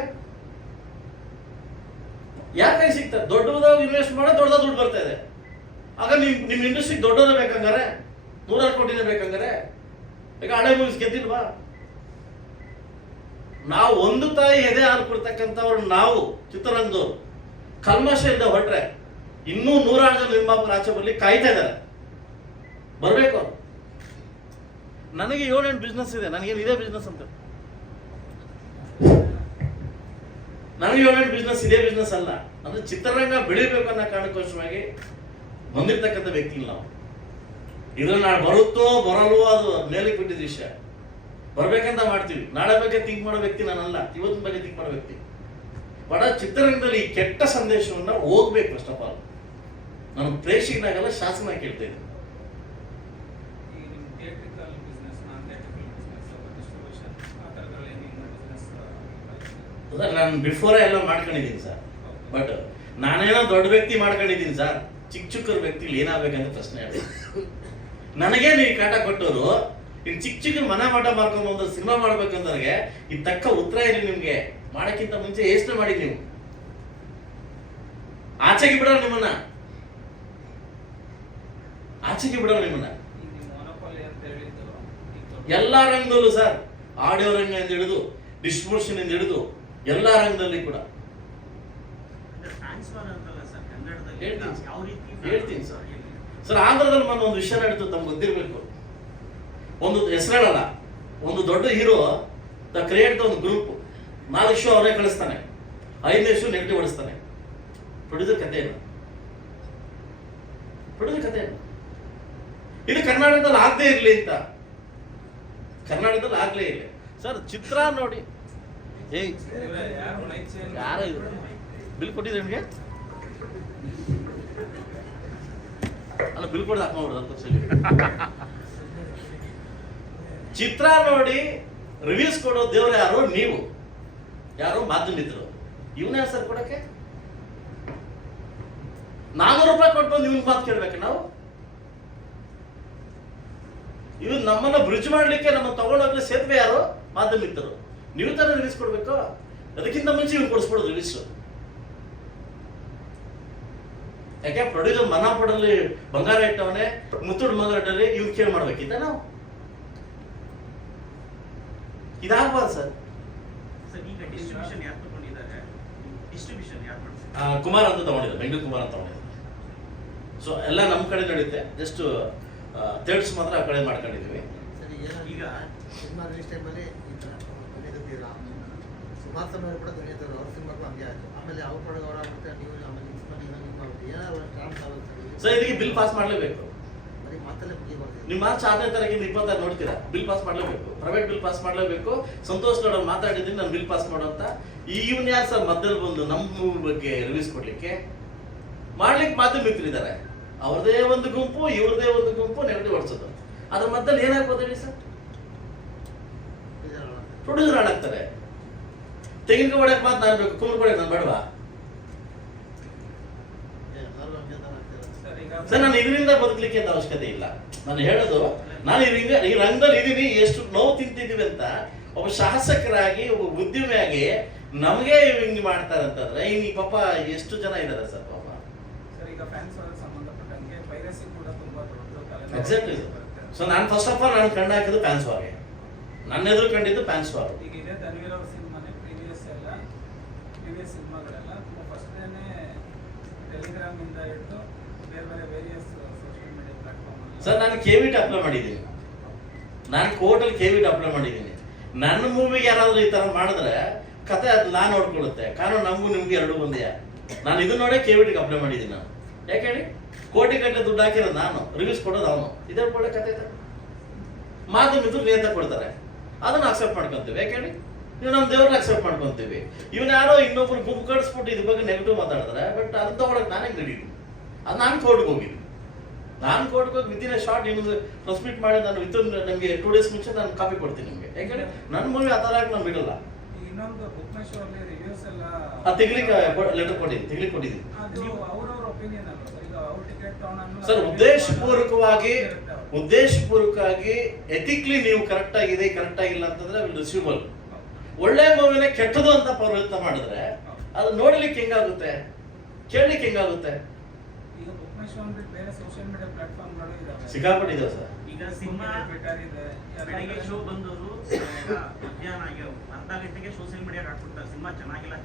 ಯಾರ ಕೈ ಸಿಗ್ತಾರೆ? ದೊಡ್ಡದಾಗ ಇನ್ವೆಸ್ಟ್ ಮಾಡೋ ದೊಡ್ಡದಾಗ ದುಡ್ಡು ಬರ್ತಾ ಇದೆ. ಆಗ ನಿಮ್ ಇಂಡಸ್ಟ್ರಿ ದೊಡ್ಡದ ಬೇಕಂಗಾರೆ 100 ಕೋಟಿನೇ ಬೇಕಂಗಾರೆ ಈಗ ಹಳೆ ಮೂವೀಸ್ ಗೆದ್ದಿಲ್ವಾ? ನಾವು ಒಂದು ತಾಯಿ ಎದೆ ಹಾಲು ಕೊಡ್ತಕ್ಕಂಥವ್ರು ನಾವು ಚಿತ್ರರಂಗದವ್ರು ಕಲ್ಮಶ ಇದ್ದ ಹೊಟ್ರೆ ಇನ್ನೂ 100 ಜನ ನಿರ್ಮಾಪಕರು ಆಚೆ ಬರ್ಲಿ ಕಾಯ್ತಾ ಇದ್ದಾರೆ, ಬರ್ಬೇಕು. ನನಗೆ 7-8 ಬಿಸ್ನೆಸ್ ಇದೆ, ನನಗೇನು ಇದೇ ಬಿಸ್ನೆಸ್ ಅಂತ. ನನಗೆ 7-8 ಬಿಸ್ನೆಸ್ ಇದೇ ಬಿಸ್ನೆಸ್ ಅಲ್ಲ. ಅಂದ್ರೆ ಚಿತ್ರರಂಗ ಬೆಳಿಬೇಕು ಅನ್ನೋ ಕಾರಣಕ್ಕೋಸ್ಕರವಾಗಿ ಬಂದಿರ್ತಕ್ಕಂಥ ವ್ಯಕ್ತಿ ಇಲ್ಲ ನಾವು. ಇದ್ರಲ್ಲಿ ನಾಳೆ ಬರುತ್ತೋ ಬರಲ್ವೋ ಅದು ಮೇಲಕ್ಕೆ ಬಿಟ್ಟಿದ್ದ ವಿಷಯ. ಬರ್ಬೇಕಂತ ಮಾಡ್ತೀವಿ. ನಾಳೆ ಬಗ್ಗೆ ಥಿಂಕ್ ಮಾಡೋ ವ್ಯಕ್ತಿ ನಾನಲ್ಲ, ಇವತ್ತಿನ ಬಗ್ಗೆ ಥಿಂಕ್ ಮಾಡೋ ವ್ಯಕ್ತಿ. ಬಡ ಚಿತ್ರರಂಗದಲ್ಲಿ ಈ ಕೆಟ್ಟ ಸಂದೇಶವನ್ನ ಹೋಗ್ಬೇಕು. ಫಸ್ಟ್ ಆಫ್ ಆಲ್ ನಾನು ಪ್ರೇಕ್ಷಕನಾಗಲ್ಲ, ಶಾಸನ ಕೇಳ್ತಾ ಇದ್ದೀನಿ. ನಾನು ಬಿಫೋರೇ ಎಲ್ಲ ಮಾಡ್ಕೊಂಡಿದ್ದೀನಿ ಸರ್. ಬಟ್ ನಾನೇನೋ ದೊಡ್ಡ ವ್ಯಕ್ತಿ ಮಾಡ್ಕೊಂಡಿದ್ದೀನಿ ಸರ್. ಚಿಕ್ಕ ವ್ಯಕ್ತಿಗಳು ಏನಾಗಬೇಕಂತ ಪ್ರಶ್ನೆ ಹೇಳಿ. ನನಗೆ ನೀವು ಕಾಟ ಕೊಟ್ಟವರು ಇನ್ನು ಚಿಕ್ಕ ಮನೆ ಮಾಟ ಮಾಡ್ಕೊಂಡ್ಬಂದು ಸಿನಿಮಾ ಮಾಡ್ಬೇಕಂದ್ರೆ ಈ ತಕ್ಕ ಉತ್ತರ ಇಲ್ಲ ನಿಮ್ಗೆ. ಮಾಡಕ್ಕಿಂತ ಮುಂಚೆ ಯೋಚನೆ ಮಾಡಿ. ನೀವು ಆಚೆಗೆ ಬಿಡೋರು ನಿಮ್ಮನ್ನ, ಆಚೆಗೆ ಬಿಡೋರು ನಿಮ್ಮನ್ನ ಎಲ್ಲಾ ರಂಗದಲ್ಲೂ ಸರ್. ಆಡಿಯೋ ರಂಗ ಎಂದು ಹಿಡಿದು ಡಿಸ್ಟ್ರಿಬ್ಯೂಷನ್ ಎಂದು ಹಿಡಿದು ಎಲ್ಲಾ ರಂಗದಲ್ಲಿ ಕೂಡ ಹೇಳ್ತೀನಿ ಸರ್. ಸರ್, ಆಂಧ್ರದಲ್ಲಿ ಮೊನ್ನೆ ಒಂದು ವಿಷಯ ನಡೀತು, ತಮ್ಗೆ ಗೊತ್ತಿರಬೇಕು. ಒಂದು ಹೆಸರು ಹೇಳಲ್ಲ, ಒಂದು ದೊಡ್ಡ ಹೀರೋ ದ ಕ್ರಿಯೇಟ್ ಒಂದು ಗ್ರೂಪ್ 4 ಶೋ ಅವರೇ ಕಳಿಸ್ತಾನೆ, 5ನೇ ಶೋ ನೆಗೆಟಿವ್ ಹೊಡಿಸ್ತಾನೆ. ಪ್ರೊಡ್ಯೂಸರ್ ಕಥೆ ಏನು? ಪ್ರೊಡ್ಯೂಸರ್ ಕಥೆ ಏನು? ಇದು ಕರ್ನಾಟಕದಲ್ಲಿ ಆಗದೆ ಇರಲಿ ಅಂತ ಕರ್ನಾಟಕದಲ್ಲಿ ಆಗಲೇ ಇಲ್ಲ ಸರ್. ಚಿತ್ರ ನೋಡಿ ಯಾರ ಇದು ಬಿಲ್ ಕೊಟ್ಟಿದ್ರೆ ನಿಮಗೆ ಅಲ್ಲ ಬಿಲ್ ಕೊಡೋದು ಹಾಕೊಂಡ್ಬಿಡೋದು ಚಿತ್ರ ನೋಡಿ ರಿವ್ಯೂಸ್ ಕೊಡೋ ದೇವ್ರು ಯಾರು? ನೀವು ಯಾರು? ಮಾಧ್ಯಮಿದ್ರು. ಇವನೇ ಸರ್ ಕೊಡಕ್ಕೆ 400 ರೂಪಾಯಿ ಕೊಟ್ಟು ನಿಮ್ಗೆ ಮಾತು ಕೇಳ್ಬೇಕು ನಾವು? ಇವ್ ನಮ್ಮನ್ನ ಬ್ರಿಡ್ಜ್ ಮಾಡ್ಲಿಕ್ಕೆ ನಮ್ಮ ತಗೊಂಡೋಗ್ಲಿ ಸೇತುವೆ ಯಾರು? ಮಾಧ್ಯಮಿದ್ರು. ನೀವು ತಾನೇ ರಿಲೀಸ್ ಕೊಡ್ಬೇಕು. ಅದಕ್ಕಿಂತ ಮುಂಚೆ ಇವ್ನು ಕೊಡಿಸ್ಬಿಡೋದು ರಿಲೀಸ್. ಯಾಕೆ ಪ್ರೊಡ್ಯೂಸರ್ ಮನಾಪಡಲ್ಲಿ ಬಂಗಾರ ಇಟ್ಟವನೇ, ಮುತ್ತುಡ್ ಮಂಗಾರದಲ್ಲಿ ಇವ್ನು ಕೇಳಿ ಮಾಡ್ಬೇಕಿದ್ದ ನಾವು? ಇದಾಗಬಾರ್ದು ಸರ್. ಕುಮಾರ್ ಅಂತ ತಗೊಂಡಿದ್ದಾರೆ, ಬೆಂಗಳೂರು ಕುಮಾರ್ ಅಂತ ತಗೊಂಡಿದ್ದಾರೆ. ಸೊ ಎಲ್ಲ ನಮ್ಮ ಕಡೆ ನಡೆಯುತ್ತೆ. ಜಸ್ಟ್ ಥಿಯೇಟರ್ಸ್ ಮಾತ್ರ ಆ ಕಡೆ ಮಾಡ್ಕೊಂಡಿದ್ದೀವಿ. ಸರಿ, ಈಗ ಸಿನಿಮಾ ರಿಲೀಸ್ ಟೈಮಲ್ಲಿ ಈ ಥರ ಧ್ವನಿದಿದ್ದೀರಾ, ಸುಮಾರು ಸಮಯ ಕೂಡ ಧ್ವನಿದ್ರು. ಅವ್ರ ಸಿನಿಮಾಗೂ ಹಂಗೆ ಆಯಿತು. ಆಮೇಲೆ ಅವ್ರ ಕಡೆ ಅವರ ಮತ್ತೆ ನೀವು ಆಮೇಲೆ ಏನಾದ್ರು ಟ್ರಾನ್ಸ್ ಆಗುತ್ತೆ. ಸೊ ಇದಕ್ಕೆ ಬಿಲ್ ಪಾಸ್ ಮಾಡಲೇಬೇಕು. ಬರೀ ಮಾತಲ್ಲೇ ಮುಗಿಬಾರ್ದು. ನೀವು ಮಾರ್ಚ್ 6ನೇ ತಾರೀಕಿಂದ 26 ನೋಡ್ತೀರಾ, ಬಿಲ್ ಪಾಸ್ ಮಾಡಲೇಬೇಕು. ಪ್ರೈವೇಟ್ ಬಿಲ್ ಪಾಸ್ ಮಾಡಲೇಬೇಕು. ಸಂತೋಷ್ ಗೌಡ ಮಾತಾಡಿದ್ದೀನಿ ನಾನು ಬಿಲ್ ಪಾಸ್ ಮಾಡೋ ಅಂತ. ಇವನ್ ಯಾರು ಸರ್ ಮಧ್ಯದಲ್ಲಿ ಬಂದು ನಮ್ಮ ಮೂವಿ ಬಗ್ಗೆ ರಿವ್ಯೂಸ್ ಕೊಡ್ಲಿಕ್ಕೆ? ಮಾಡ್ಲಿಕ್ಕೆ ಮಾಧ್ಯಮಿಕರಿದ್ದಾರೆ. ಅವ್ರದೇ ಒಂದು ಗುಂಪು, ಇವ್ರದೇ ಒಂದು ಗುಂಪು ನೆಗಟಿವ್ ಹೊಡ್ಸೋದು. ಅದ್ರ ಮಧ್ಯದಲ್ಲಿ ಏನಾಗ್ಬೋದು ಹೇಳಿ ಸರ್? ಪ್ರೊಡ್ಯೂಸರ್ ಹಾಳಾಗ್ತಾರೆ. ತೆಂಗಿನಕಾಯಿ ಹೊಡಕ್ ಮಾತು ನಾನು ಬೇಕು, ಕುಂಬಳ ಕೊಡಕ್ ನಾನು ಬೇಡವಾ ಸರ್? ನಾನು ಇದರಿಂದ ಬದುಕಲಿಕ್ಕೆ ಅಂತ ಅವಶ್ಯಕತೆ ಇಲ್ಲ. ನಾನು ಹೇಳೋದು, ನಾನು ಈ ರಂಗದಲ್ಲಿ ಇದೀನಿ, ಎಷ್ಟು ನೋವು ತಿಂತಿದೀವಿ ಅಂತ ಒಬ್ಬ ಶಾಸಕರಾಗಿ, ಒಬ್ಬ ಉದ್ಯಮಿಯಾಗಿ ನಮಗೆ ಹಿಂಗ್ ಮಾಡ್ತಾರೆ ಅಂತಂದ್ರೆ ಇನ್ನು ಪಾಪ ಎಷ್ಟು ಜನ ಇದ್ದಾರೆ ಸರ್ ಪಾಪ. ಎಕ್ಸಾಕ್ಟ್ಲಿ. ಸೊ ನಾನು ಫಸ್ಟ್ ಆಫ್ ಆಲ್ ನಾನು ಕಂಡು ಹಾಕಿದ್ದು ಫ್ಯಾನ್ಸ್ ವಾರ್ಗೆ. ನನ್ನ ಎದುರು ಕಂಡಿದ್ದು ಫ್ಯಾನ್ಸ್ ವಾರ್. ಈಗ ಇದೇ ಧನ್ವೀರ್ ಅವ್ರ ಸಿನಿಮಾನೇ ಪ್ರೀವಿಯಸ್ ಸಿನಿಮಾಗಳೆಲ್ಲ ಫಸ್ಟ್ನೇ ಟೆಲಿಗ್ರಾಮ್ ಇಂದ ಹಿಡಿದು ಬೇರೆ ಬೇರೆ various social media platform. Sir ನಾನು ಕೆವಿಟ್ ಅಪ್ಲೈ ಮಾಡಿದ್ದೀನಿ. ನಾನು ಕೋರ್ಟಲ್ಲಿ ಕೆವಿಟ್ ಅಪ್ಲೈ ಮಾಡಿದ್ದೀನಿ. ನನ್ನ ಮೂವಿಗೆ ಯಾರಾದ್ರೂ ಈ ತರ ಮಾಡಿದ್ರೆ ಕತೆ ಅದು ನಾನು ನೋಡ್ಕೊಳ್ಳುತ್ತೆ. ಕಾನೂನು ನಮಗೂ ನಿಮ್ಗೆ ಎರಡು ಒಂದೇ. ನಾನು ಇದು ನೋಡೇ ಕೆವಿಟಿಗೆ ಅಪ್ಲೈ ಮಾಡಿದ್ದೀನಿ. ನಾನು ಯಾಕೆ ಹೇಳಿ? ಕೋಟಿ ಗಟ್ಟಲೆ ದುಡ್ಡು ಹಾಕಿರೋದು ನಾನು, ರಿವ್ಯೂಸ್ ಕೊಡೋದು ಅವನು. ಇದೇ ಒಳ್ಳೆ ಕತೆ ಇದೆ. ಮಾಧ್ಯಮಿದ್ರು ನೇತ ಕೊಡ್ತಾರೆ, ಅದನ್ನ ಅಕ್ಸೆಪ್ಟ್ ಮಾಡ್ಕೊಂತೀವಿ. ಯಾಕೆ ಹೇಳಿ? ನೀವು ನಮ್ಮ ದೇವ್ರನ್ನ ಅಕ್ಸೆಪ್ಟ್ ಮಾಡ್ಕೊಂತೀವಿ. ಇವನ್ ಯಾರೋ ಇನ್ನೊಬ್ರು ಗುಂಪು ಕಡಿಸ್ಬಿಟ್ಟು ಇದ್ರ ಬಗ್ಗೆ ನೆಗೆಟಿವ್ ಮಾತಾಡ್ತಾರೆ. ಬಟ್ ಅದನ್ನ ತಗೊಳಕ್ ನಾನೇ ನಡೀತೀನಿ. ಅದು ನಾನು ಕೋರ್ಟ್ಗೆ ಹೋಗಿದ್ದೀನಿ. ನಾನು ಕೋರ್ಟ್ಗೆ ಹೋಗಿ ವಿದಿನ್ ಶಾರ್ಟ್ ನಿಮ್ಗೆ ಟ್ರಾನ್ಸ್ಮಿಟ್ ಮಾಡಿ ನಾನು ನಮಗೆ 2 days ಮುಂಚೆ ನಾನು ಕಾಪಿ ಕೊಡ್ತೀನಿ ನಿಮಗೆ. ಯಾಕಂದ್ರೆ ನನ್ನ ಮೂವಿ ಆ ಥರ ನಾನು ಬಿಡಲ್ಲ. ಇನ್ನೊಂದು ಬುಕ್ಮೇಶ್ವರಲ್ಲಿ ರಿವ್ಯೂಸ್ ಎಲ್ಲ ತೆಗಿಲಿಕ್ಕೆ ಲೆಟರ್ ಕೊಟ್ಟಿದ್ದೀನಿ. ಅವ್ರವ್ರ ಒಪಿನಿಯನ್ ಅಲ್ಲ ಸರ್. ಈಗ ಅವ್ರ ಟಿಕೆಟ್ ತಗೊಂಡು ಸರ್ ಉದ್ದೇಶಪೂರ್ವಕವಾಗಿ ಎಥಿಕ್ಲಿ ನೀವು ಕರೆಕ್ಟ್ ಆಗಿದೆ, ಕರೆಕ್ಟ್ ಆಗಿಲ್ಲ ಅಂತಂದ್ರೆ ರಿಸೀವಬಲ್. ಒಳ್ಳೆ ಮೂವಿನ ಕೆಟ್ಟದು ಅಂತ ಪ್ರವೃತ್ತ ಮಾಡಿದ್ರೆ ಅದು ನೋಡ್ಲಿಕ್ಕೆ ಹೆಂಗಾಗುತ್ತೆ, ಕೇಳಲಿಕ್ಕೆ ಹೆಂಗಾಗುತ್ತೆ? ಈಗ ಬುಕ್ಮೇಶ್ವರ್ ಅಂದ್ರೆ ಬೇರೆ ಸೋಷಿಯಲ್ ಮೀಡಿಯಾ ಪ್ಲಾಟ್ಫಾರ್ಮ್ಗಳು ಇದಾವೆ, ಸಿಕ್ಕಾಪಟ್ಟಿದೆ ಸರ್. ಈಗ ಸಿನಿಮಾ ಟ್ವಿಟರ್ ಇದೆ, ಬೆಳಿಗ್ಗೆ ಶೋ ಬಂದವರು ಮಧ್ಯಾಹ್ನ ಆಗಿ ಅರ್ಧ ಗಂಟೆಗೆ ಸೋಷಿಯಲ್ ಮೀಡಿಯಾಗೆ ಹಾಕ್ಬಿಡ್ತಾರೆ ಸಿನಿಮಾ ಚೆನ್ನಾಗಿಲ್ಲ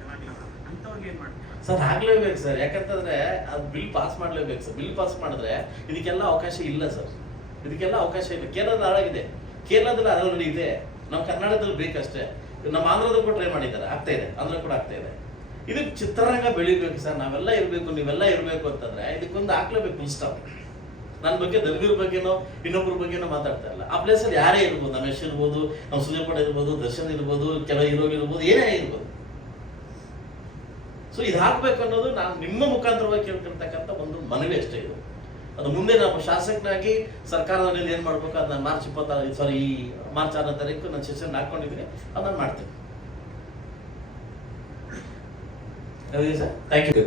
ಅಂತವ್ರಿಗೆ ಏನ್ ಮಾಡ್ತಾರೆ ಸರ್? ಆಗ್ಲೇಬೇಕು ಸರ್. ಯಾಕಂತಂದ್ರೆ ಅದು ಬಿಲ್ ಪಾಸ್ ಮಾಡ್ಲೇಬೇಕು ಸರ್. ಬಿಲ್ ಪಾಸ್ ಮಾಡಿದ್ರೆ ಇದಕ್ಕೆಲ್ಲ ಅವಕಾಶ ಇಲ್ಲ ಸರ್. ಇದಕ್ಕೆಲ್ಲ ಅವಕಾಶ ಇಲ್ಲ. ಕೇರಳದಲ್ಲಿ ಹಾಳಾಗಿದೆ, ಕೇರಳದಲ್ಲಿ ಆಲ್ರೆಡಿ ಇದೆ, ನಮ್ಮ ಕರ್ನಾಟಕದಲ್ಲಿ ಬೇಕಷ್ಟೇ. ನಮ್ಮ ಆಂಧ್ರದಲ್ಲಿ ಕೂಡ ಟ್ರೈ ಮಾಡಿದ್ದಾರೆ, ಆಗ್ತಾ ಇದೆ. ಆಂಧ್ರ ಕೂಡ ಆಗ್ತಾ ಇದೆ. ಇದಕ್ಕೆ ಚಿತ್ರರಂಗ ಬೆಳಿಬೇಕು ಸರ್. ನಾವೆಲ್ಲ ಇರಬೇಕು, ನೀವೆಲ್ಲ ಇರಬೇಕು ಅಂತಂದ್ರೆ ಇದಕ್ಕೊಂದು ಹಾಕ್ಲೇಬೇಕು ಫುಲ್ ಸ್ಟಾಪ್. ನನ್ನ ಬಗ್ಗೆ ಧನ್ವೀರ್ ಬಗ್ಗೆನೋ ಇನ್ನೊಬ್ಬರ ಬಗ್ಗೆನೋ ಮಾತಾಡ್ತಾ ಇಲ್ಲ. ಆ ಪ್ಲೇಸಲ್ಲಿ ಯಾರೇ ಇರ್ಬೋದು, ನಮ್ಮ ಯಶ್ ಇರ್ಬೋದು, ನಮ್ಮ ಸುಜಯ್ ಪಡ ಇರ್ಬೋದು, ದರ್ಶನ್ ಇರ್ಬೋದು, ಕೆಲವು ಹೀರೋಗಳು ಇರ್ಬೋದು, ಏನೇ ಇರ್ಬೋದು. ಸೊ ಇದು ಹಾಕ್ಬೇಕು ಅನ್ನೋದು ನಾನು ನಿಮ್ಮ ಮುಖಾಂತರವಾಗಿ ಕೇಳ್ತಿರ್ತಕ್ಕಂಥ ಒಂದು ಮನವಿ ಅಷ್ಟೇ. ಇದು ಅದು ಮುಂದೆ ನಾವು ಶಾಸಕನಾಗಿ ಸರ್ಕಾರದಲ್ಲಿ ಏನ್ ಮಾಡ್ಬೇಕು ಅದು ನಾನು ಮಾರ್ಚ್ 6ನೇ ತಾರೀಕು ನಾನು ಸೆಷನ್ ಹಾಕೊಂಡಿದ್ದೀನಿ, ಅದನ್ನ ಮಾಡ್ತೀನಿ.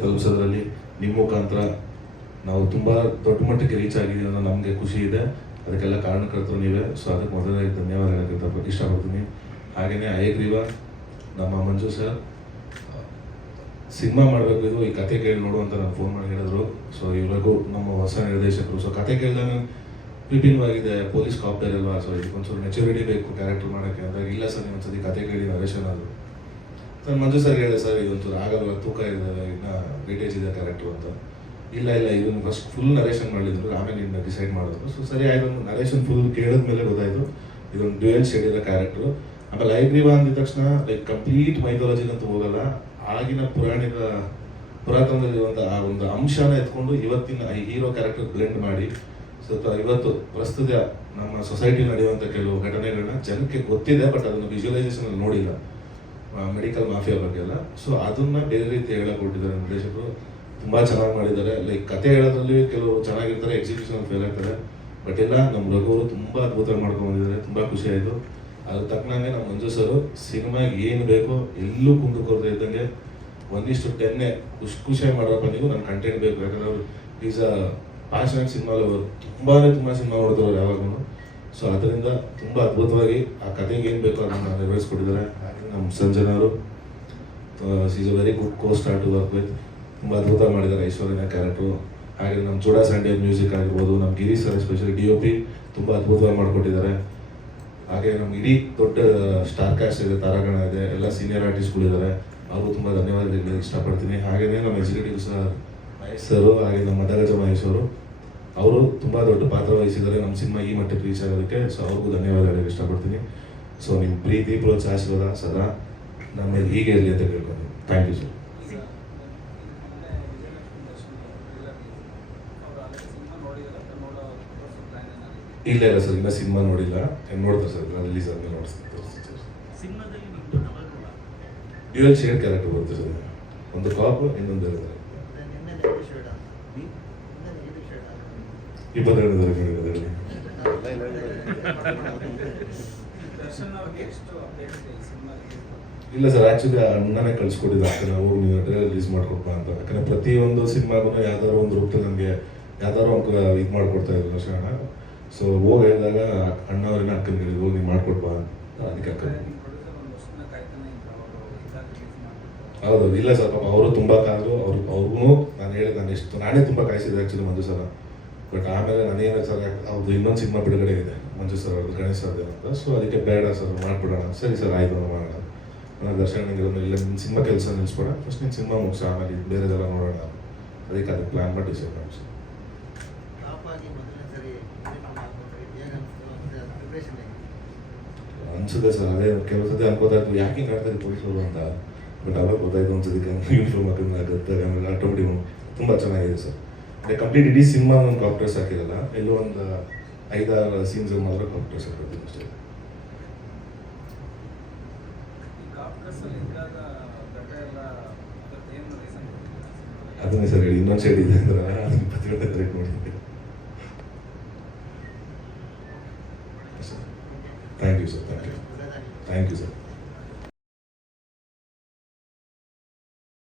ತಲುಪಿಸೋದ್ರಲ್ಲಿ ನಿಮ್ಮ ಮುಖಾಂತರ ನಾವು ತುಂಬಾ ದೊಡ್ಡ ಮಟ್ಟಕ್ಕೆ ರೀಚ್ ಆಗಿದ್ದೀವಿ ಅನ್ನೋ ನಮಗೆ ಖುಷಿ ಇದೆ. ಅದಕ್ಕೆಲ್ಲ ಕಾರಣಕರ್ತರು ನೀವೇ. ಸೊ ಅದಕ್ಕೆ ಮೊದಲನೇ ಧನ್ಯವಾದ ಹೇಳಕ್ಕೆ ಇಷ್ಟಪಡ್ತೀನಿ. ಹಾಗೆಯೇ ಐಗ್ರೀವ ನಮ್ಮ ಮಂಜು ಸರ್ ಸಿನಿಮಾ ಮಾಡಬೇಕು, ಇದು ಈ ಕತೆ ಕೇಳಿ ನೋಡು ಅಂತ ನಾನು ಫೋನ್ ಮಾಡಿ ಹೇಳಿದ್ರು. ಸೊ ಇವಾಗೂ ನಮ್ಮ ಹೊಸ ನಿರ್ದೇಶಕರು. ಸೊ ಕತೆ ಕೇಳಿದಾಗ ವಿಭಿನ್ನವಾಗಿದೆ, ಪೊಲೀಸ್ ಕಾಪ್ಟರ್ ಅಲ್ವಾ, ಸೊ ಇದಕ್ಕೊಂದ್ಸಲ ಮೆಚುರಿಟಿ ಬೇಕು ಕ್ಯಾರೆಕ್ಟರ್ ಮಾಡೋಕ್ಕೆ ಅಂದಾಗ, ಇಲ್ಲ ಸರ್ ನೀವು ಒಂದ್ಸತಿ ಕತೆ ಕೇಳಿ ನರೇಶನ್ ಆದರು. ಸರ್ ಮಂಜು ಸರ್ ಹೇಳಿದೆ, ಸರ್ ಇದೊಂಚೂರು ಆಗಲ್ಲ, ತೂಕ ಇದೆ, ಇನ್ನು ವೇಟೇಜ್ ಇದೆ ಕ್ಯಾರೆಕ್ಟರ್ ಅಂತ. ಇಲ್ಲ ಇದನ್ನು ಫಸ್ಟ್ ಫುಲ್ ನರೇಷನ್ ಮಾಡಿದ್ರು, ಆಮೇಲೆ ಇನ್ನು ಡಿಸೈಡ್ ಮಾಡಿದ್ರು. ಸೊ ಸರಿ ಆಯ್ತು, ನರೇಷನ್ ಫುಲ್ ಕೇಳಿದ್ಮೇಲೆ ಗೊತ್ತಾಯಿತು ಇದೊಂದು ಡ್ಯುಯಲ್ ಶೇಡ್ ಇರೋ ಕ್ಯಾರೆಕ್ಟ್ರು. ಆಮೇಲೆ ಐಗ್ರೀವ ಅಂದಿದ ತಕ್ಷಣ ಲೈಕ್ ಕಂಪ್ಲೀಟ್ ಮೈಥಾಲಜಿಗಂತೂ ಹೋಗಲ್ಲ, ಆಗಿನ ಪುರಾತನದಲ್ಲಿರುವಂಥ ಆ ಒಂದು ಅಂಶನ ಎತ್ಕೊಂಡು ಇವತ್ತಿನ ಈ ಹೀರೋ ಕ್ಯಾರೆಕ್ಟರ್ ಬ್ಲೆಂಡ್ ಮಾಡಿ ಸ್ವಲ್ಪ ಇವತ್ತು ಪ್ರಸ್ತುತ ನಮ್ಮ ಸೊಸೈಟಿ ನಡೆಯುವಂಥ ಕೆಲವು ಘಟನೆಗಳನ್ನ ಜನಕ್ಕೆ ಗೊತ್ತಿದೆ, ಬಟ್ ಅದನ್ನು ವಿಜುವಲೈಸೇಷನ್ ನೋಡಿಲ್ಲ, ಮೆಡಿಕಲ್ ಮಾಫಿಯಾ ಬಗ್ಗೆ ಎಲ್ಲ. ಸೊ ಅದನ್ನ ಬೇರೆ ರೀತಿ ಹೇಳಕ್ ಕೊಟ್ಟಿದ್ದಾರೆ ನಿರ್ದೇಶಕರು. ತುಂಬ ಚೆನ್ನಾಗಿ ಮಾಡಿದ್ದಾರೆ. ಲೈಕ್ ಕತೆ ಹೇಳೋದ್ರಲ್ಲಿ ಕೆಲವು ಚೆನ್ನಾಗಿರ್ತಾರೆ, ಎಕ್ಸಿಕ್ಯೂಷನ್ ಫೇಲ್ ಆಗ್ತಾರೆ, ಬಟ್ ಎಲ್ಲ ನಮ್ಮ ರಘುವರು ತುಂಬ ಅದ್ಭುತ ಮಾಡ್ಕೊಂಡು ಬಂದಿದ್ದಾರೆ. ತುಂಬ ಖುಷಿ ಆಯಿತು. ಅದ್ರ ತಕ್ಕನಂಗೆ ನಮ್ಮ ಮಂಜು ಸರ್ ಸಿನಿಮಾಗೆ ಏನು ಬೇಕೋ ಎಲ್ಲೂ ಕುಂದುಕೊರತೆ ಇದ್ದಂಗೆ 1:10 ಖುಷಿಯಾಗಿ ಮಾಡೋಪ್ಪ ನೀವು, ನನ್ನ ಕಂಟೆಂಟ್ ಬೇಕು. ಯಾಕಂದ್ರೆ ಅವರು ಈಸ್ ಅ ಪ್ಯಾಷನೇಟ್ ಸಿನಿಮಾ ತುಂಬ ಸಿನಿಮಾ ನೋಡ್ತಾರೆ ಯಾವಾಗೂ. ಸೊ ಅದರಿಂದ ತುಂಬ ಅದ್ಭುತವಾಗಿ ಆ ಕತೆಗೆ ಏನು ಬೇಕೋ ಅದನ್ನು ನೆರವೇರಿಸ್ಕೊಟ್ಟಿದ್ದಾರೆ. ಹಾಗೆ ನಮ್ಮ ಸಂಜನಾ ಅವರು is a very good co star to work with. ತುಂಬ ಅದ್ಭುತ ಮಾಡಿದ್ದಾರೆ ಐಶ್ವರ್ಯನ ಕ್ಯಾರೆಕ್ಟ್ರು. ಹಾಗೆ ನಮ್ಮ ಚೂಡಾ ಸಂಡೇ ಮ್ಯೂಸಿಕ್ ಆಗಿರ್ಬೋದು, ನಮ್ಮ ಗಿರೀಶ್ ಸರ್ ಎಸ್ಪೆಷಲಿ DOP ತುಂಬ ಅದ್ಭುತವಾಗಿ ಮಾಡಿಕೊಟ್ಟಿದ್ದಾರೆ. ಹಾಗೆ ನಮ್ಗೆ ಇಡೀ ದೊಡ್ಡ ಸ್ಟಾರ್ ಕ್ಯಾಸ್ಟ್ ಇದೆ, ತಾರಾಗಣ ಇದೆ, ಎಲ್ಲ ಸೀನಿಯರ್ ಆರ್ಟಿಸ್ಟ್ಗಳಿದ್ದಾರೆ. ಅವ್ರಿಗೂ ತುಂಬ ಧನ್ಯವಾದಗಳು ಇಷ್ಟಪಡ್ತೀನಿ. ಹಾಗೆಯೇ ನಮ್ಮ ಎಕ್ಸಿಕ್ಯೂಟಿವ್ ಸರ್ ಮಹೇಶ್ ಸರು, ಹಾಗೆ ನಮ್ಮ ಮದಗಜ ಮಹೇಶ್ ಅವರು, ಅವರು ತುಂಬ ದೊಡ್ಡ ಪಾತ್ರ ವಹಿಸಿದ್ದಾರೆ ನಮ್ಮ ಸಿನಿಮಾ ಈ ಮಟ್ಟಕ್ಕೆ ರೀಚ್ ಆಗೋದಕ್ಕೆ. ಸೊ ಅವ್ರಿಗೂ ಧನ್ಯವಾದಗಳು ಇಷ್ಟಪಡ್ತೀನಿ. ಸೊ ನಿಮ್ಮ ಪ್ರೀತಿ ಪ್ರೋತ್ಸಾಹ ಆಶೀರ್ವಾದ ಸದಾ ನಮ್ಮ ಮೇಲೆ ಹೀಗೆ ಇರಲಿ ಅಂತ ಕೇಳ್ಕೊಂಡು ಥ್ಯಾಂಕ್ ಯು ಸರ್. ಇಲ್ಲ ಸರ್, ಇನ್ನೂ ಸಿನಿಮಾ ನೋಡಿಲ್ಲ, ನೋಡ್ತಾರೆ ಸರ್, ರಿಲೀಸ್ ಆದ್ಮೇಲೆ ನೋಡ್ತೀನಿ. ಸಿನಿಮಾದಲ್ಲಿ ನಿಮ್ದು double role dual shade character ಬರುತ್ತೆ ಸರ್, ಒಂದು ಕಾಪ್ ಇನ್ನೊಂದು ಇರುತ್ತೆ. ನಿನ್ನೆ ನೆಗೆಟಿವ್ ಶೇಡ್ ನೆಗೆಟಿವ್ ಶೇಡ್ 22 ಅದರಲ್ಲಿ ದರ್ಶನ್ ಅವ್ರಿಗೆ ಎಷ್ಟು ಅಪ್ಡೇಟ್ ಇದೆ ಈ ಸಿನಿಮಾ ರಿಲೀಸ್? ಇಲ್ಲ ಸರ್, ಆ್ಯಕ್ಚುಲಿ ಅಣ್ಣನೇ ಕಳಿಸ್ಕೊಟ್ಟಿದ್ದೆ, ಯಾಕಂದ್ರೆ ಹೋಗಿ ನೀವು ಟ್ರೈಲರ್ ರಿಲೀಸ್ ಮಾಡ್ಕೊಡ್ಪ ಅಂತ. ಯಾಕಂದರೆ ಪ್ರತಿಯೊಂದು ಸಿನಿಮಾಗೂ ಯಾವ್ದಾದ್ರು ಒಂದು ರೂಪದಲ್ಲಿ ನನಗೆ ಯಾವ್ದಾದ್ರು ಒಂದು ಇದು ಮಾಡಿಕೊಡ್ತಾ ಇದ್ರು ಅಣ್ಣ. ಸೊ ಹೋಗಿ ಹೇಳಿದಾಗ ಅಣ್ಣ ಅವ್ರನ್ನ ಅಕ್ಕನ ಹೇಳಿದ್ರು, ಹೋಗಿ ನೀವು ಮಾಡ್ಕೊಡ್ಬಾ ಅಂತ. ಅದಕ್ಕೆ ಅಕ್ಕ ಹೌದು. ಇಲ್ಲ ಸರ್, ಪಾಪ ಅವರು ತುಂಬ ಕಾದ್ರು. ಅವ್ರಿಗೂ ನಾನು ಹೇಳಿದೆ, ನಾನೇ ತುಂಬ ಕಾಯಿಸಿದೆ ಆ್ಯಕ್ಚುಲಿ ಮಂಜು ಸರ್. ಬಟ್ ಆಮೇಲೆ ನಾನೇನು ಸರ್, ಅವ್ರದ್ದು ಇನ್ನೊಂದು ಸಿನಿಮಾ ಬಿಡುಗಡೆ ಇದೆ ಮಂಜು ಸರ್ ಅವ್ರದ್ದು, ಗಣೇಶ್ ಸರ್ದೇ ಅಂತ. ಸೊ ಅದಕ್ಕೆ ಬೇಡ ಸರ್, ಮಾಡ್ಬಿಡೋಣ. ಸರಿ ಸರ್, ಆಯ್ತು ಮಾಡೋಣ. ನಾನು ದರ್ಶನ ಇಲ್ಲ ನಿನ್ನ ಸಿನಿಮಾ ಕೆಲಸ ನಿಲ್ಲಿಸ್ಬೇಡ, ಫಸ್ಟ್ ನಿನ್ನ ಸಿನಿಮಾ ಮುಗಿಸ, ಆಮೇಲೆ ಬೇರೆದೆಲ್ಲ ನೋಡೋಣ. ಅದಕ್ಕೆ ಪ್ಲ್ಯಾನ್ ಮಾಡಿ ಡಿಸೈಡ್ ಮಾಡಿ ಸರ್. ಟಾಪ್ ಆಗಿ ಮೊದಲನೇ ಸರಿ ಹೇಗೆ ಪ್ರಿಪ್ರೇಷನ್ ಅನ್ಸುತ್ತೆ ಸರ್, ಅದೇ ಕೆಲವು ಸತಿ ಅನ್ಕೋತಾಯಿತ್ತು ಯಾಕೆ ಹಿಂಗೆ ಆಡ್ತಾರೆ ಪೊಲೀಸರು ಅಂತ. ಬಟ್ ಅವಾಗ ಗೊತ್ತಾಯ್ತು ಅನ್ಸೋದಕ್ಕೆ ಯೂನಿಫಾರ್ಮ್ ಹಾಕಿದ್ರೆ ಆಗುತ್ತೆ. ಆಮೇಲೆ ಆಟೋಮೆಟಿಕ್ ತುಂಬ ಚೆನ್ನಾಗಿದೆ ಸರ್. ಅದೇ ಕಂಪ್ಲೀಟ್ ಇಡೀ ಸಿನಿಮಾ ಒಂದು ಕಾಂಪ್ಟರ್ಸ್ ಹಾಕಿರಲ್ಲ, ಎಲ್ಲೋ ಒಂದು 5-6 ಸೀನ್ಸ್ ಮಾತ್ರ ಕಾಂಪ್ಟರ್ಸ್ ಹಾಕಿರ್ತೀನಿ ಅಷ್ಟೇ. ಅದನ್ನೇ ಸರ್ ಹೇಳಿ, ಇನ್ನೊಂದು ಸೈಡ್ ಇದೆ ಅಂದ್ರೆ ಅದನ್ನ 10 ಗಂಟೆ ಕರೆಕ್ಟ್ ಮಾಡಿದ್ದೀನಿ. Thank you sir, thank you sir.